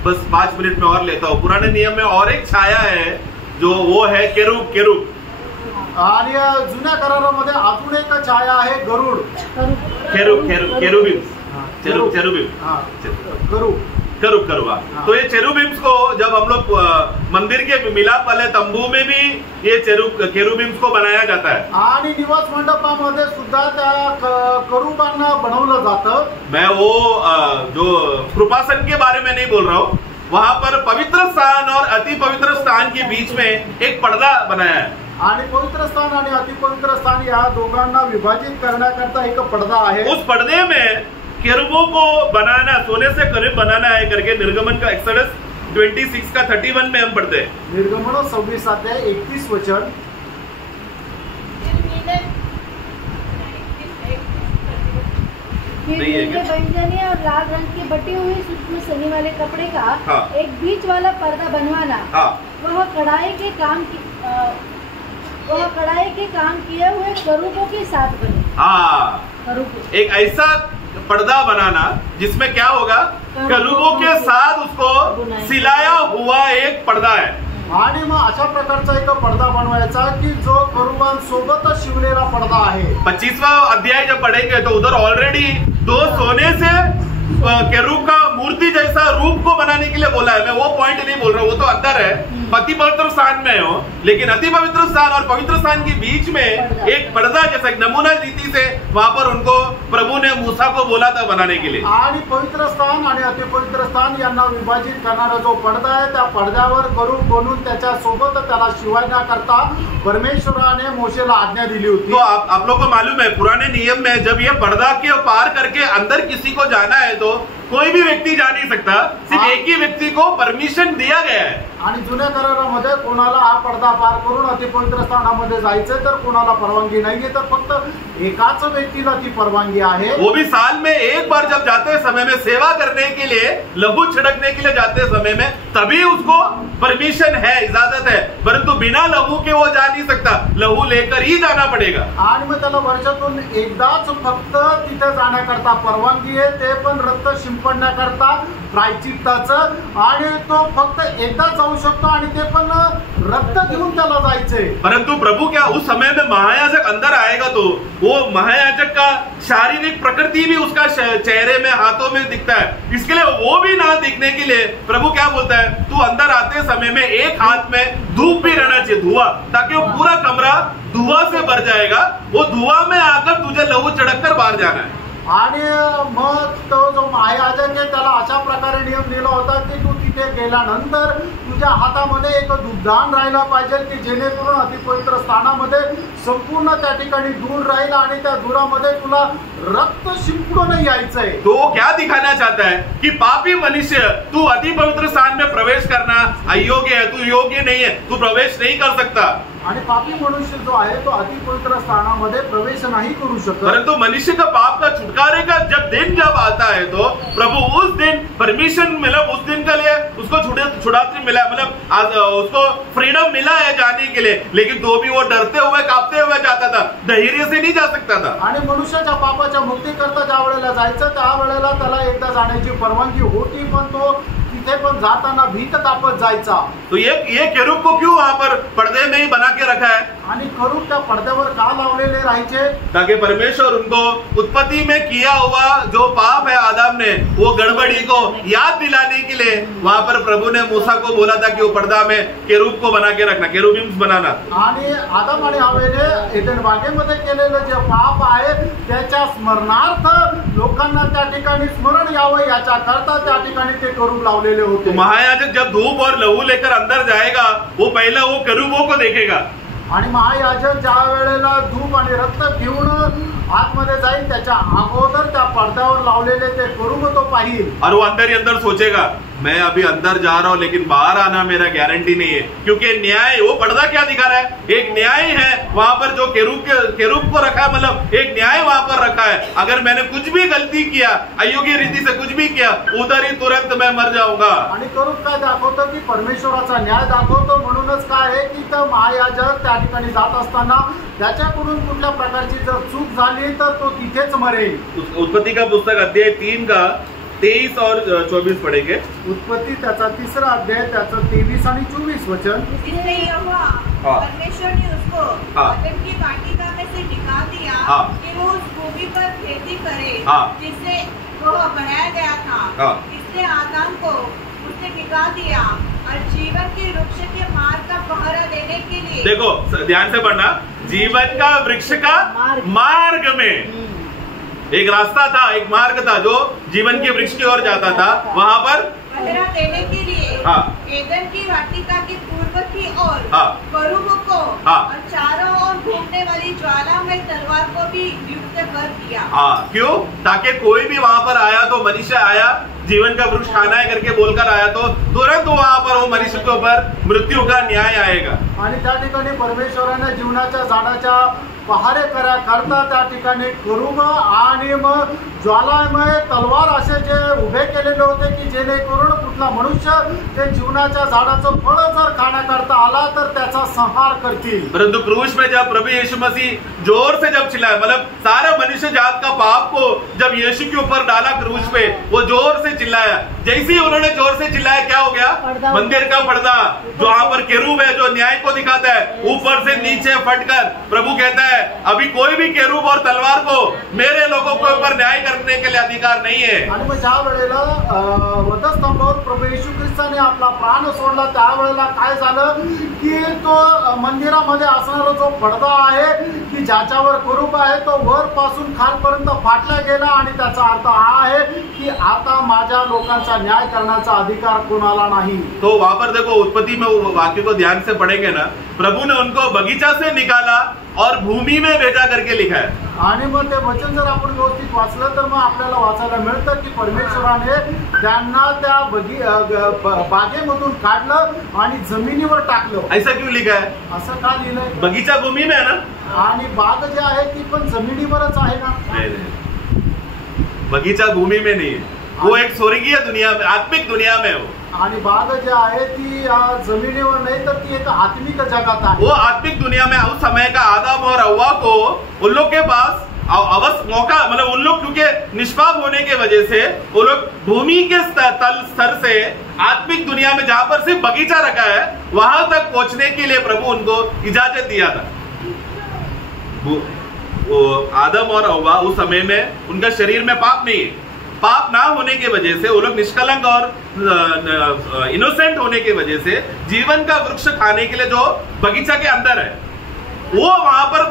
बस 5 मिनट में और लेता हूँ। पुराने नियम में और एक छाया है, जो वो है केरूब। केरूब आणि जुन्या करारामध्ये अजून एक छाया आहे गरुड। केरूबिम्स, तो ये चेरुबिम्स को जब हम लोग मंदिर के मिलाप वाले तंबू में भी ये केरूबिम्स को बनाया जाता है, आणि निवास मंडपामध्ये सुद्धा त्या करूबांना बनवलं जातं। मैं वो जो कृपासन के बारे में नहीं बोल रहा हूँ, वहां पर पवित्र स्थान और अति पवित्र स्थान के बीच में एक पर्दा बनाया है, आणि पवित्र स्थान आणि अतिपवित्र स्थान या दोघांना विभाजित करण्याकरता एक पडदा आहे। उस पर्दे में केरूबों को बनाना, सोने से करीब बनाना है करके निर्गमन का एक्सोडस 26 का 31 में हम पढ़ते हैं। निर्गमन 26 अध्याय 31 वचन। बैंगनी और लाल रंग की बटी हुई सूक्ष्म सनी वाले कपड़े का एक बीच वाला पर्दा बनवाना, वह कढ़ाई के काम किए हुए करूबों के साथ बने। एक ऐसा पर्दा बनाना जिसमें क्या होगा, करूबों के साथ उसको सिलाया हुआ एक पर्दा है। आणि मग अशा प्रकारचा एक पडदा बनवायचा की जो करूबांसोबत शिवलेला पडदा आहे। 25वां अध्याय जब पढ़ेंगे तो उधर ऑलरेडी 2 सोने से केरूब का मूर्ति जैसा रूप को बनाने के लिए बोला है। मैं वो पॉइंट नहीं बोल रहा हूँ, वो तो अंदर है, अति पवित्र स्थान में हो, लेकिन अति पवित्र स्थान और पवित्र स्थान के बीच में एक पर्दा जैसा एक नमूना रीति से वहां पर उनको प्रभु ने मूसा को बोला था बनाने के लिए। आणि पवित्र स्थान आणि अति पवित्र स्थान यांना विभाजित करणारा जो पडदा आहे त्या पडद्यावर करूब बनवून त्याच्या सोबत त्याला शिवण्याकरता परमेश्वराने मोशेला आज्ञा दिली होती। तो आप लोगों को मालूम है, पुराने नियम में जब ये पर्दा के पार करके अंदर किसी को जाना है तो कोई भी व्यक्ति जा नहीं सकता, सिर्फ एक ही व्यक्ती को परमिशन दिया गया है। आणि जुन्या करारामध्ये कोणाला हा पडदा पार करून अतिपवित्र स्थानामध्ये जायचं तर कोणाला परवानगी नाहीये, तर फक्त एकाच व्यक्तीला ती परवानगी आहे। वो भी साल में एक बार जब जाते समय में सेवा करने के लिए, लहू छिड़कने के लिए जाते समय में, तभी उसको परमिशन है, इजाजत है, परंतु बिना लहू के वो जा नहीं सकता, लहू लेकर ही जाना पड़ेगा। आणि मग त्याला वर्षातून एकदाच फक्त तिथे जाण्याकरता परवानगी आहे, ते पण रक्त शिंपडण्याकरता प्रायचित्ताचं, आणि तो फक्त एकदा जाऊ शकतो आणि ते पण रक्त घेऊन त्याला जायचंय। परंतु प्रभु क्या उस समय में महायाजक अंदर आएगा तो वो महायाजक का शारीरिक प्रकृति भी उसका चेहरे में, हाथों में दिखता है, इसके लिए वो भी ना दिखने के लिए प्रभु क्या बोलता है, तू अंदर आते जाते समय में एक हाथ में धूप भी रहना चाहिए, धुआं, ताकि वो पूरा कमरा धुआं से भर जाएगा। वो धुआं में आकर तुझे लहू चढ़क कर बाहर जाना है। आणि मग तो जो महायाजक आहे त्याला अशा प्रकारे नियम दिला होता की तू तिथे गेल्यानंतर तुझ्या हातामध्ये एक धूपदान राहिला पाहिजे की जेणेकरून अतिपवित्र स्थानामध्ये संपूर्ण त्या ठिकाणी धूर राहील आणि त्या धुरामध्ये तुला रक्त शिंपडून यायचंय। तो वो क्या दिखाना चाहता है कि पापी मनुष्य, तू अति पवित्र स्थान में प्रवेश करना अयोग्य है, तू योग्य नहीं है, तू प्रवेश नहीं कर सकता। आणि पापी मनुष्य जो आहे तो अतिपवित्र स्थानामध्ये प्रवेश नहीं करू शकत। परंतु मनुष्य का पाप का छुटकारे का जब आता है तो प्रभु उस दिन परमिशन मतलब उस दिन के लिए उसको छुड़ाते मिला, मतलब आज उसको फ्रीडम मिला है जाने के लिए, लेकिन तो भी वो डरते हुए कांपते हुए जाता था, धैर्य से नहीं जा सकता था। आणि मनुष्याच्या पापाच्या मुक्तीकरता ज्या वेळेला जायचं त्या वेळेला त्याला एकदा जाण्याची परवानगी होती, पण तो तिथे पण जाताना भीत कापत जायचा। तो ये केरूब को क्यों वहां पर पर्दे में ही बना के रखा है? आणि केरूब त्या पडद्यावर का लावलेले राहायचे? ताकि परमेश्वर उनको उत्पत्ति में किया हुआ जो पाप है आदम ने, वो गड़बड़ी को याद दिलाने के लिए वहां पर प्रभु ने मूसा को बोला था कि वो पर्दा में केरूब को बना के रखना, केरूबिम्स बनाना। आणि आदम आणि हव्वेने एदन बागेमध्ये केलेलं जे पाप आहे त्याच्या स्मरणार्थ लोकांना त्या ठिकाणी स्मरण यावं याच्या करता त्या ठिकाणी ते केरूब लावलेले होते। महायाजक जब धूप और लहू लेकर अंदर जाएगा, वो पहला वो केरूबों को देखेगा। आणि महायाजक ज्या वेळेला धूप आणि रक्त घेऊन आतमध्ये जाईल त्याच्या अगोदर त्या पडद्यावर लावलेले ते केरूब तो पाहिल। और वो अंदर ही अंदर सोचेगा, मैं अभी अंदर जा रहा हूं लेकिन बाहर आना मेरा गारंटी नहीं है, क्योंकि न्याय, वो पर्दा क्या दिखा रहा है? एक न्याय है वहां पर जो केरूब को रखा है, मतलब एक न्याय वहां पर रखा है। अगर मैंने कुछ भी गलती किया, अयोग्य रीति से कुछ भी किया, उधर ही तुरंत मैं मर जाऊंगा। आणि केरूब काय दाखवतो की परमेश्वराचा न्याय दाखवतो। म्हणूनच काय आहे की तो महायाजक त्या ठिकाणी जात असताना त्याच्याकडून कुठल्या प्रकारची जर चूक झाली तर तो तिथेच मरेल। उत्पत्ति का पुस्तक अध्याय 3 का 23 और 24 पढ़ेंगे। उत्पत्ति त्याचा 3रा अध्याय त्याचं 23 आणि 24 वचन। इसलिए यहोवा परमेश्वर ने उसको अदन की वाटिका में से निकाल दिया कि वो उस भूमि पर खेती करे जिससे वो बनाया गया था। इसलिए आदम को उसने निकाल दिया और जीवन के वृक्ष के मार्ग का पहरा देने के लिए, देखो ध्यान से पढ़ना, जीवन का वृक्ष का मार्ग में एक रास्ता था, एक मार्ग था जो जीवन के वृक्ष की ओर जाता था, वहां पर पहरा देने के लिए एदन की वाटिका की पूर्व की ओर केरूब को और चारों ओर घूमने वाली ज्वालामय तलवार को भी नियुक्त कर दिया। क्यों? ताकि कोई भी वहां पर आया तो मनुष्य आया, जीवन का वृक्ष खाना है करके बोलकर आया तो तुरंत वहां पर वो मनुष्य के ऊपर मृत्यू का न्याय आएगा। आणि त्या ठिकाणी परमेश्वराने जीवनाच्या झाडाच्या पहारे करता त्या ठिकाणी केरूब आणि मग ज्वालामय तलवार असे जे उभे केलेले होते की जेणेकरून कुठला मनुष्य ते जीवनाच्या झाडाचं फळ जर खाण्याकरता आला तर त्याचा संहार करतील। परंतु क्रूस में जब प्रभु यीशु मसीह जोर से जब चिल्लाया, मतलब सारा मनुष्य जात का पाप को जब यीशु के ऊपर डाला क्रूस पे, वो जोर से चिल्लाया। जैसे ही उन्होंने जोर से चिल्लाया क्या हो गया? मंदिर का पर्दा जो वहां पर केरूब है जो न्याय को दिखाता है, ऊपर से नीचे फटकर प्रभु कहता है अभी कोई भी केरूब और तलवार को मेरे लोगों के ऊपर न्याय करने के लिए अधिकार नहीं है। आणि मग ज्या वेळेला वधस्तंभावर प्रभू येशू ख्रिस्ताने आपला प्राण सोडला त्यावेळेला काय झालं की तो मंदिरामध्ये असणारा जो पडदा आहे की ज्याच्यावर केरूब आहे तो वर पासून खालपर्यंत फाटला गेला आणि त्याचा अर्थ हा आहे की आता माझ्या लोकांचा न्याय करण्याचा अधिकार कोणाला नाही। तो वहां पर देखो उत्पत्ति में वो वाक्य को ध्यान से पढ़ेंगे ना, प्रभु ने उनको बगीचा से निकाला और भूमि में भेजा करके लिखा है। आणि मग ते वचन जर आपण व्यवस्थित वाचलं तर मग आपल्याला वाचायला मिळतं की परमेश्वराने त्यांना त्या बागेमधून काढलं आणि जमिनीवर टाकलं। ऐसा क्यों लिखा है? असं का लिहिलंय? बगीचा भूमि में है ना, आणि बाग जे आहे ती पण जमिनीवरच आहे ना। नहीं, बगीचा भूमि में नहीं है, वो एक स्वर्गीय दुनिया में, आत्मिक दुनिया में हो। आणि बाग जे आहे ती जमिनीवर नाही तर ती एक आत्मिक जगात आहे। वो आत्मिक दुनिया में उस समय का आदम और हव्वा को उन लोग के पास मौका, मतलब उन लोग क्योंकि निष्पाप होने के वजह से वो लोग भूमि के स्तर से आत्मिक दुनिया में जहां पर सिर्फ बगीचा रखा है वहां तक पहुंचने के लिए प्रभु उनको इजाजत दिया था। वो आदम और हव्वा उस समय में उनका शरीर में पाप नहीं है, पाप ना होने की वजह से, वो लोग निष्कलंक और इनोसेंट होने की वजह से जीवन का वृक्ष खाने के लिए जो बगीचा के अंदर है, वो वहां पर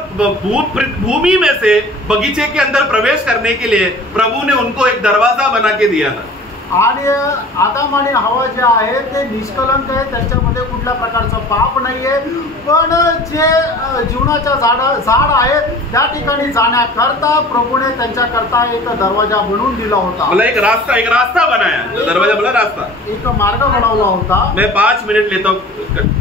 भूमि में से बगीचे के अंदर प्रवेश करने के लिए प्रभु ने उनको एक दरवाजा बना के दिया था। आणि आदम आणि हवा जे आहे ते निष्कलंक आहे, त्यांच्यामध्ये कुठल्या प्रकारचं पाप नाहीये, पण जे जीवनाच्या झाड आहे त्या ठिकाणी जाण्याकरता प्रभूने त्यांच्याकरता एक दरवाजा बनवून दिला होता। मतलब एक रास्ता बनाया, दरवाजा बोला रास्ता, एक मार्ग बनवला होता। मैं 5 मिनट लेता हूँ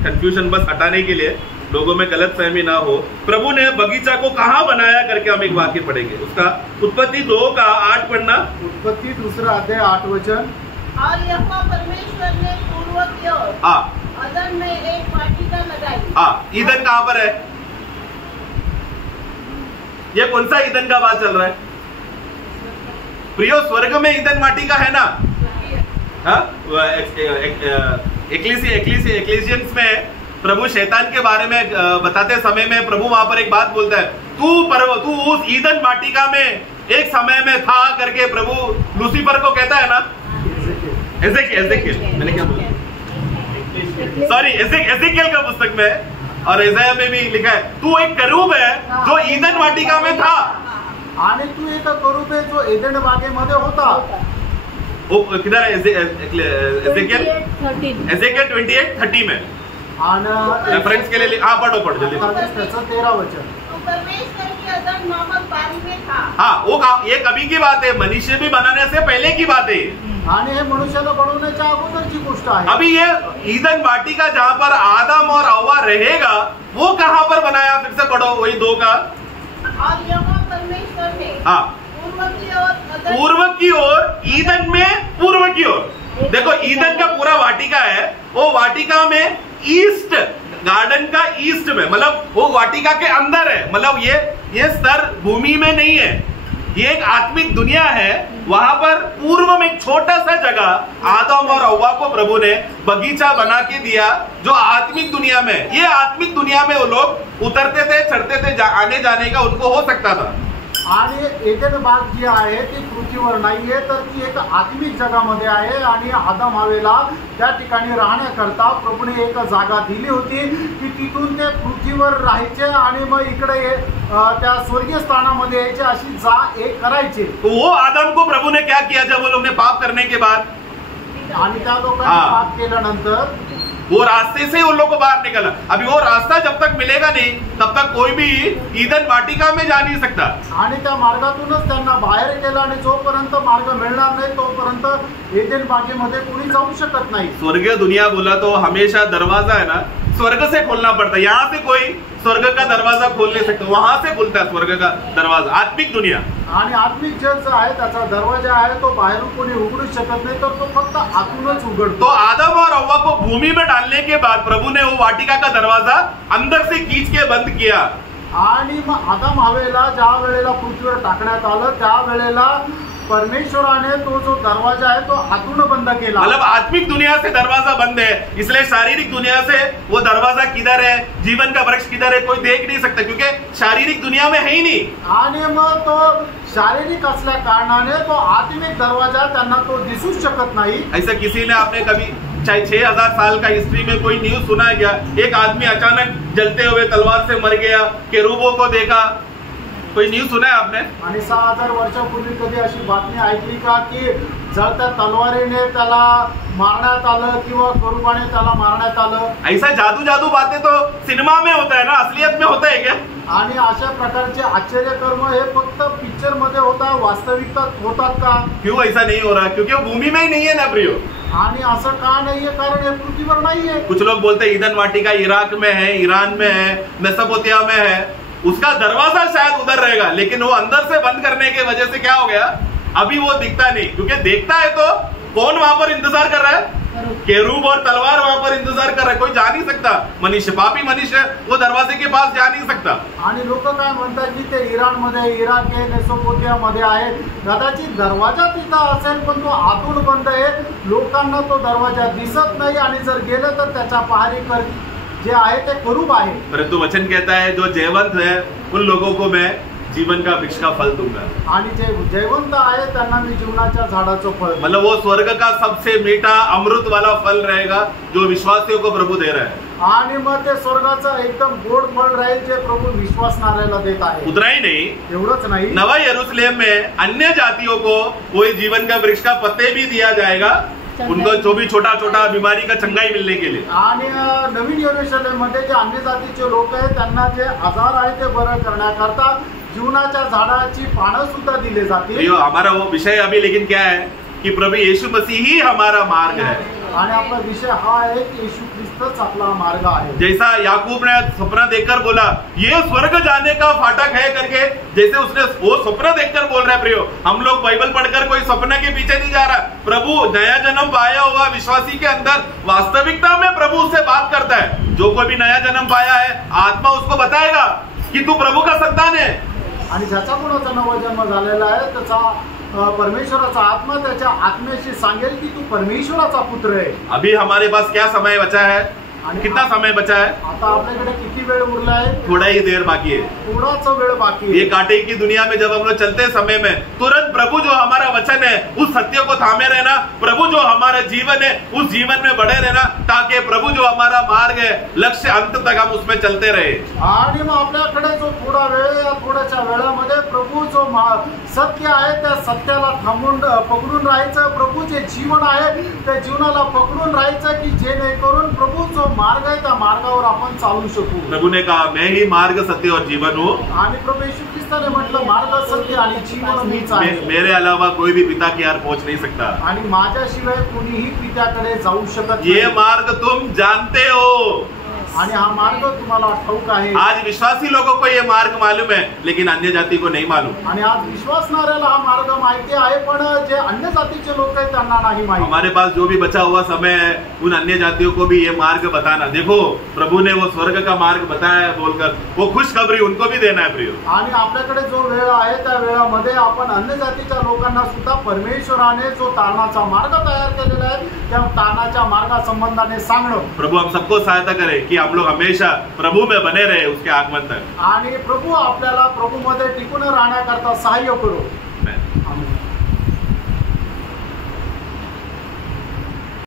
कंफ्यूजन बस हटाने के लिए, लोगों में गलत फहमी ना हो। प्रभु ने बगीचा को कहाँ बनाया करके हम एक वाक्य पढ़ेंगे, उसका उत्पत्ति 2:8 पढ़ना। उत्पत्ति 2 अध्याय 8 वचन। और यहोवा परमेश्वर ने पूर्व की ओर अदन में एक वाटिका लगाई। ईदन कहाँ पर है? ये कौन सा ईदन का बात चल रहा है? प्रियो, स्वर्ग में ईदन वाटिका है ना? एक्लीसियंस में प्रभु शैतान के बारे में बताते समय में प्रभु वहां पर एक बात बोलता है, तू उस ईदन वाटिका में एक समय में था करके प्रभु लूसीफर को कहता है ना। एजेकियल मैंने क्या बोला, सॉरी, एजेकियल का पुस्तक में और इसाया में भी लिखा है, तू एक करूब है जो ईदन वाटिका में था। आणि तू एक करूब है जो ईदन बागेमध्ये होता। वो किधर है? एजेकियल 28:30 में रेफरेंस के लिए। हाँ, पढ़ो जल्दी। 13 वचन। परमेश्वर की अदन नामक बारी में था। हाँ, वो ये कभी की बात है, मनुष्य भी बनाने से पहले की बात है। आणि हे मनुष्याला बनवण्याच्या अगोदरची गोष्ट आहे। अभी ये ईदन वाटिका जहाँ पर आदम और हव्वा रहेगा, वो कहाँ पर बनाया? फिर से पढ़ो वही 2 का। और यहोवा परमेश्वर ने पूर्व की ओर ईदन में पूर्व की ओर, देखो ईदन का पूरा वाटिका है, वो वाटिका में ईस्ट, गार्डन का ईस्ट में, मतलब वो वाटिका के अंदर है, मतलब ये स्तर भूमि में नहीं है, ये एक आत्मिक दुनिया है। वहां पर पूर्व में एक छोटा सा जगह आदम और हव्वा को प्रभु ने बगीचा बना के दिया, जो आत्मिक दुनिया में, ये आत्मिक दुनिया में वो लोग उतरते थे, चढ़ते थे, आने जाने का उनको हो सकता था। आणि एदन बाग जी आहे ती पृथ्वीवर नाहीये, तर ती एक आत्मिक जगामध्ये आहे आणि आदम हवेला त्या ठिकाणी राहण्याकरता प्रभूने एक जागा दिली होती की तिथून ते पृथ्वीवर राहायचे आणि मग इकडे त्या स्वर्गीय स्थानामध्ये यायचे, अशी एक करायचे। वो आदम को प्रभु ने क्या किया जब वो लोग ने पाप करने के बाद, आणि त्या लोकांनी पाप केल्यानंतर वो रास्ते से उन लोगों को बाहर निकला। अभी वो रास्ता जब तक मिलेगा नहीं तब तक कोई भी ईदन वाटिका में जा नहीं सकता। आणि त्या मार्गातूनच त्यांना बाहेर केला आणि जोपर्यंत मार्ग मिळणार नाही तोपर्यंत एदेन बागेमध्ये कोणी जाऊ शकत नाही। स्वर्गीय दुनिया बोला तो हमेशा दरवाजा है ना, स्वर्ग से खोलना पड़ता है, यहाँ से कोई स्वर्ग का दरवाजा खोल नहीं सकता, वहां से खुलता है स्वर्ग का दरवाजा। आत्मिक दुनिया आणि आत्मिक जग जो आहे त्याचा दरवाजा आहे तो बाहेरून कोणी उघडू शकत नाही, तर तो फक्त आतूनच उघडतो। तो आदम और हव्वा को भूमि में डालने के बाद प्रभु ने वो वाटिका का दरवाजा अंदर से खींच के बंद किया। आणि मग आदम हवेला ज्या वेळेला पृथ्वीवर टाकण्यात आलं त्या वेळेला परमेश्वराने तो जो दरवाजा है तो आतून बंद केला। मतलब आत्मिक दुनिया से दरवाजा बंद है, इसलिए शारीरिक दुनिया से वो दरवाजा किधर है, जीवन का वृक्ष किधर है, कोई देख नहीं सकता, क्योंकि शारीरिक दुनिया में है ही नहीं। आणि मग तो शारीरिक असल्या कारणाने तो आत्मिक दरवाजा त्यांना तो दिसूच शकत नाही। ऐसा किसी ने आपने कभी चाहे 6000 साल का हिस्ट्री में कोई न्यूज सुना है क्या? एक आदमी अचानक जलते हुए तलवार से मर गया, केरूबों को देखा, कोई न्यूज सुना है आपने? आणि 6000 वर्षापूर्वी कधी अशी बातमी ऐकली का की जळत्या तलवारीने त्याला मारण्यात आलं किंवा करूबाने त्याला मारण्यात आलं? ऐसा जादू बातें तो सिनेमा में होता है ना, असलियत में होता है क्या? आणि अशा प्रकारचे आश्चर्यकर्म हे फक्त पिक्चर मध्ये होतात, वास्तविकतात होतात का? क्यों ऐसा नहीं हो रहा? क्योंकि वो भूमि में ही नहीं है ना प्रियो। आणि असं का नाहीये? कारण हे पृथ्वीवर नाहीये। कुछ लोग बोलते हैं ईदन वाटिका इराक में है, ईरान में है, मेसोपोटामिया में है, उसका दरवाजा शायद उधर रहेगा, लेकिन वो अंदर से बंद करने की वजह से क्या हो गया, अभी वो दिखता नहीं। क्योंकि देखता है तो कौन वहां पर इंतजार कर रहा है? केरूब और तलवार वहां पर इंतजार कर रहा है, कोई जा नहीं सकता। मनुष्य, पापी मनुष्य वो दरवाजे के पास जा नहीं सकता। आणि लोक काय म्हणतात की ते इराण मध्ये, इराक आहे, मेसोपोटामिया मध्ये आहे, कदाचित दरवाजा तिथं असेल पण तो आतून बंद आहे, लोकांना तो दरवाजा दिसत नाही आणि जर गेलं तर त्याच्या पहारेकर जे आहे ते करूब आहे। परंतु वचन कहता है जो जयवंत है उन लोगों को मैं जीवन का वृक्ष का फल दूंगा। आणि जे जयवंत आहे त्यांना मी जीवनाच्या झाडाचं फळ देईन। मतलब वो स्वर्ग का सबसे मीठा अमृत वाला फल रहेगा जो विश्वासियों को प्रभु दे रहा है। आणि मग ते स्वर्गाचं एकदम गोड फळ राहील जे प्रभू विश्वासणाऱ्याला देत आहे। उतना ही नहीं, एवढंच नाही, नवा यरूशलेम में अन्य जातियों को कोई जीवन का वृक्ष का पत्ते भी दिया जाएगा, उनको जो भी छोटा छोटा बीमारी का चंगाई मिलने के लिए। आणि नवीन यरूशलेम मध्ये जे अन्य जातीचे लोक आहेत त्यांना जे आजार आहे ते बरं करण्याकरता जीवनाच्या झाडाची पानं सुद्धा दिले जातील। हमारा वो विषय अभी लेकिन क्या है कि प्रभु यीशु मसीह ही हमारा मार्ग है। आणि आपला विषय हा आहे की येशू ख्रिस्तच आपला मार्ग आहे। जैसा याकूब ने सपना देखकर बोला ये स्वर्ग जाने का फाटक है करके, जैसे उसने वो सपना देखकर बोल रहा है प्रियो, हम लोग बाइबल पढ़कर कोई सपने के पीछे नहीं जा रहा। प्रभु नया जन्म पाया हुआ विश्वासी के अंदर वास्तविकता में प्रभु उससे बात करता है। जो कोई भी नया जन्म पाया है आत्मा उसको बताएगा कि तू प्रभु का संतान है। आणि ज्याचा कोणाचा नवा जन्म झालेला आहे त्याचा परमेश्वराचा आत्मा त्याच्या आत्म्याशी सांगेल की तू परमेश्वराचा पुत्र आहे। अभी हमारे पास क्या समय बचा है, कितना समय बचा है? आता आपल्याकडे किती वेळ उरला आहे? थोड़ा ही देर बाकी है, थोडाच वेळ बाकी है। ये कांटे की दुनिया में जब हम लोग चलते समय में तुरंत प्रभु जो हमारा वचन है उस सत्य को थामे रहना, प्रभु जो हमारा जीवन है उस जीवन में बढ़े रहना, ताकि प्रभु जो हमारा मार्ग है लक्ष्य अंत तक हम उसमें चलते रहे। आणि मग आपल्याकडे जो थोडा वेळ या थोड्याच्या वेळामध्ये प्रभु जो सत्य आहे त्या सत्याला थांबून पकडून राहायचं, प्रभु जे जीवन आहे त्या जीवनाला पकडून राहायचं की जेणेकरून प्रभु जो मार्ग आहे त्या मार्गावर आपण चालू शकू। प्रभु ने कहा मैं ही मार्ग सत्य और जीवन हूँ, आणि प्रभु येशू ख्रिस्ताने म्हटलं मार्ग सत्य आणि जीवन मीच आहे। मेरे अलावा कोई भी पिता की ओर पहुंच नहीं सकता। आणि माझ्याशिवाय कोणीही पित्याकडे जाऊ शकत नाही। ये मार्ग तुम जानते हो आणि हा मार्ग तुम्हाला ठाऊक आहे। आज विश्वासी लोगों को ये मार्ग मालूम है लेकिन अन्य जाति को नहीं मालूम। आणि आज विश्वासणाऱ्याला हा मार्ग माहिती आहे पण जे अन्य जातीचे लोक आहेत त्यांना नाही माहिती। हमारे पास जो भी बचा हुआ समय है उन अन्य जातियों को भी ये मार्ग बताना। देखो प्रभु ने वो स्वर्ग का मार्ग बताया है बोलकर वो खुशखबरी उनको भी देना है प्रियो। आणि आपल्याकडे जो वेळ आहे त्या वेळामध्ये आपण अन्य जातीच्या लोकांना सुद्धा परमेश्वराने जो तारणाचा मार्ग तयार केलेला आहे त्या तारणाच्या मार्गासंबंधाने सांगणं। प्रभु हम सबको सहायता करे कि हम लोग हमेशा प्रभु में बने रहे उसके आगमन तक। आणि प्रभु आपल्याला प्रभु मध्ये टिकून राहण्याकरता सहाय्य करो। आमेन।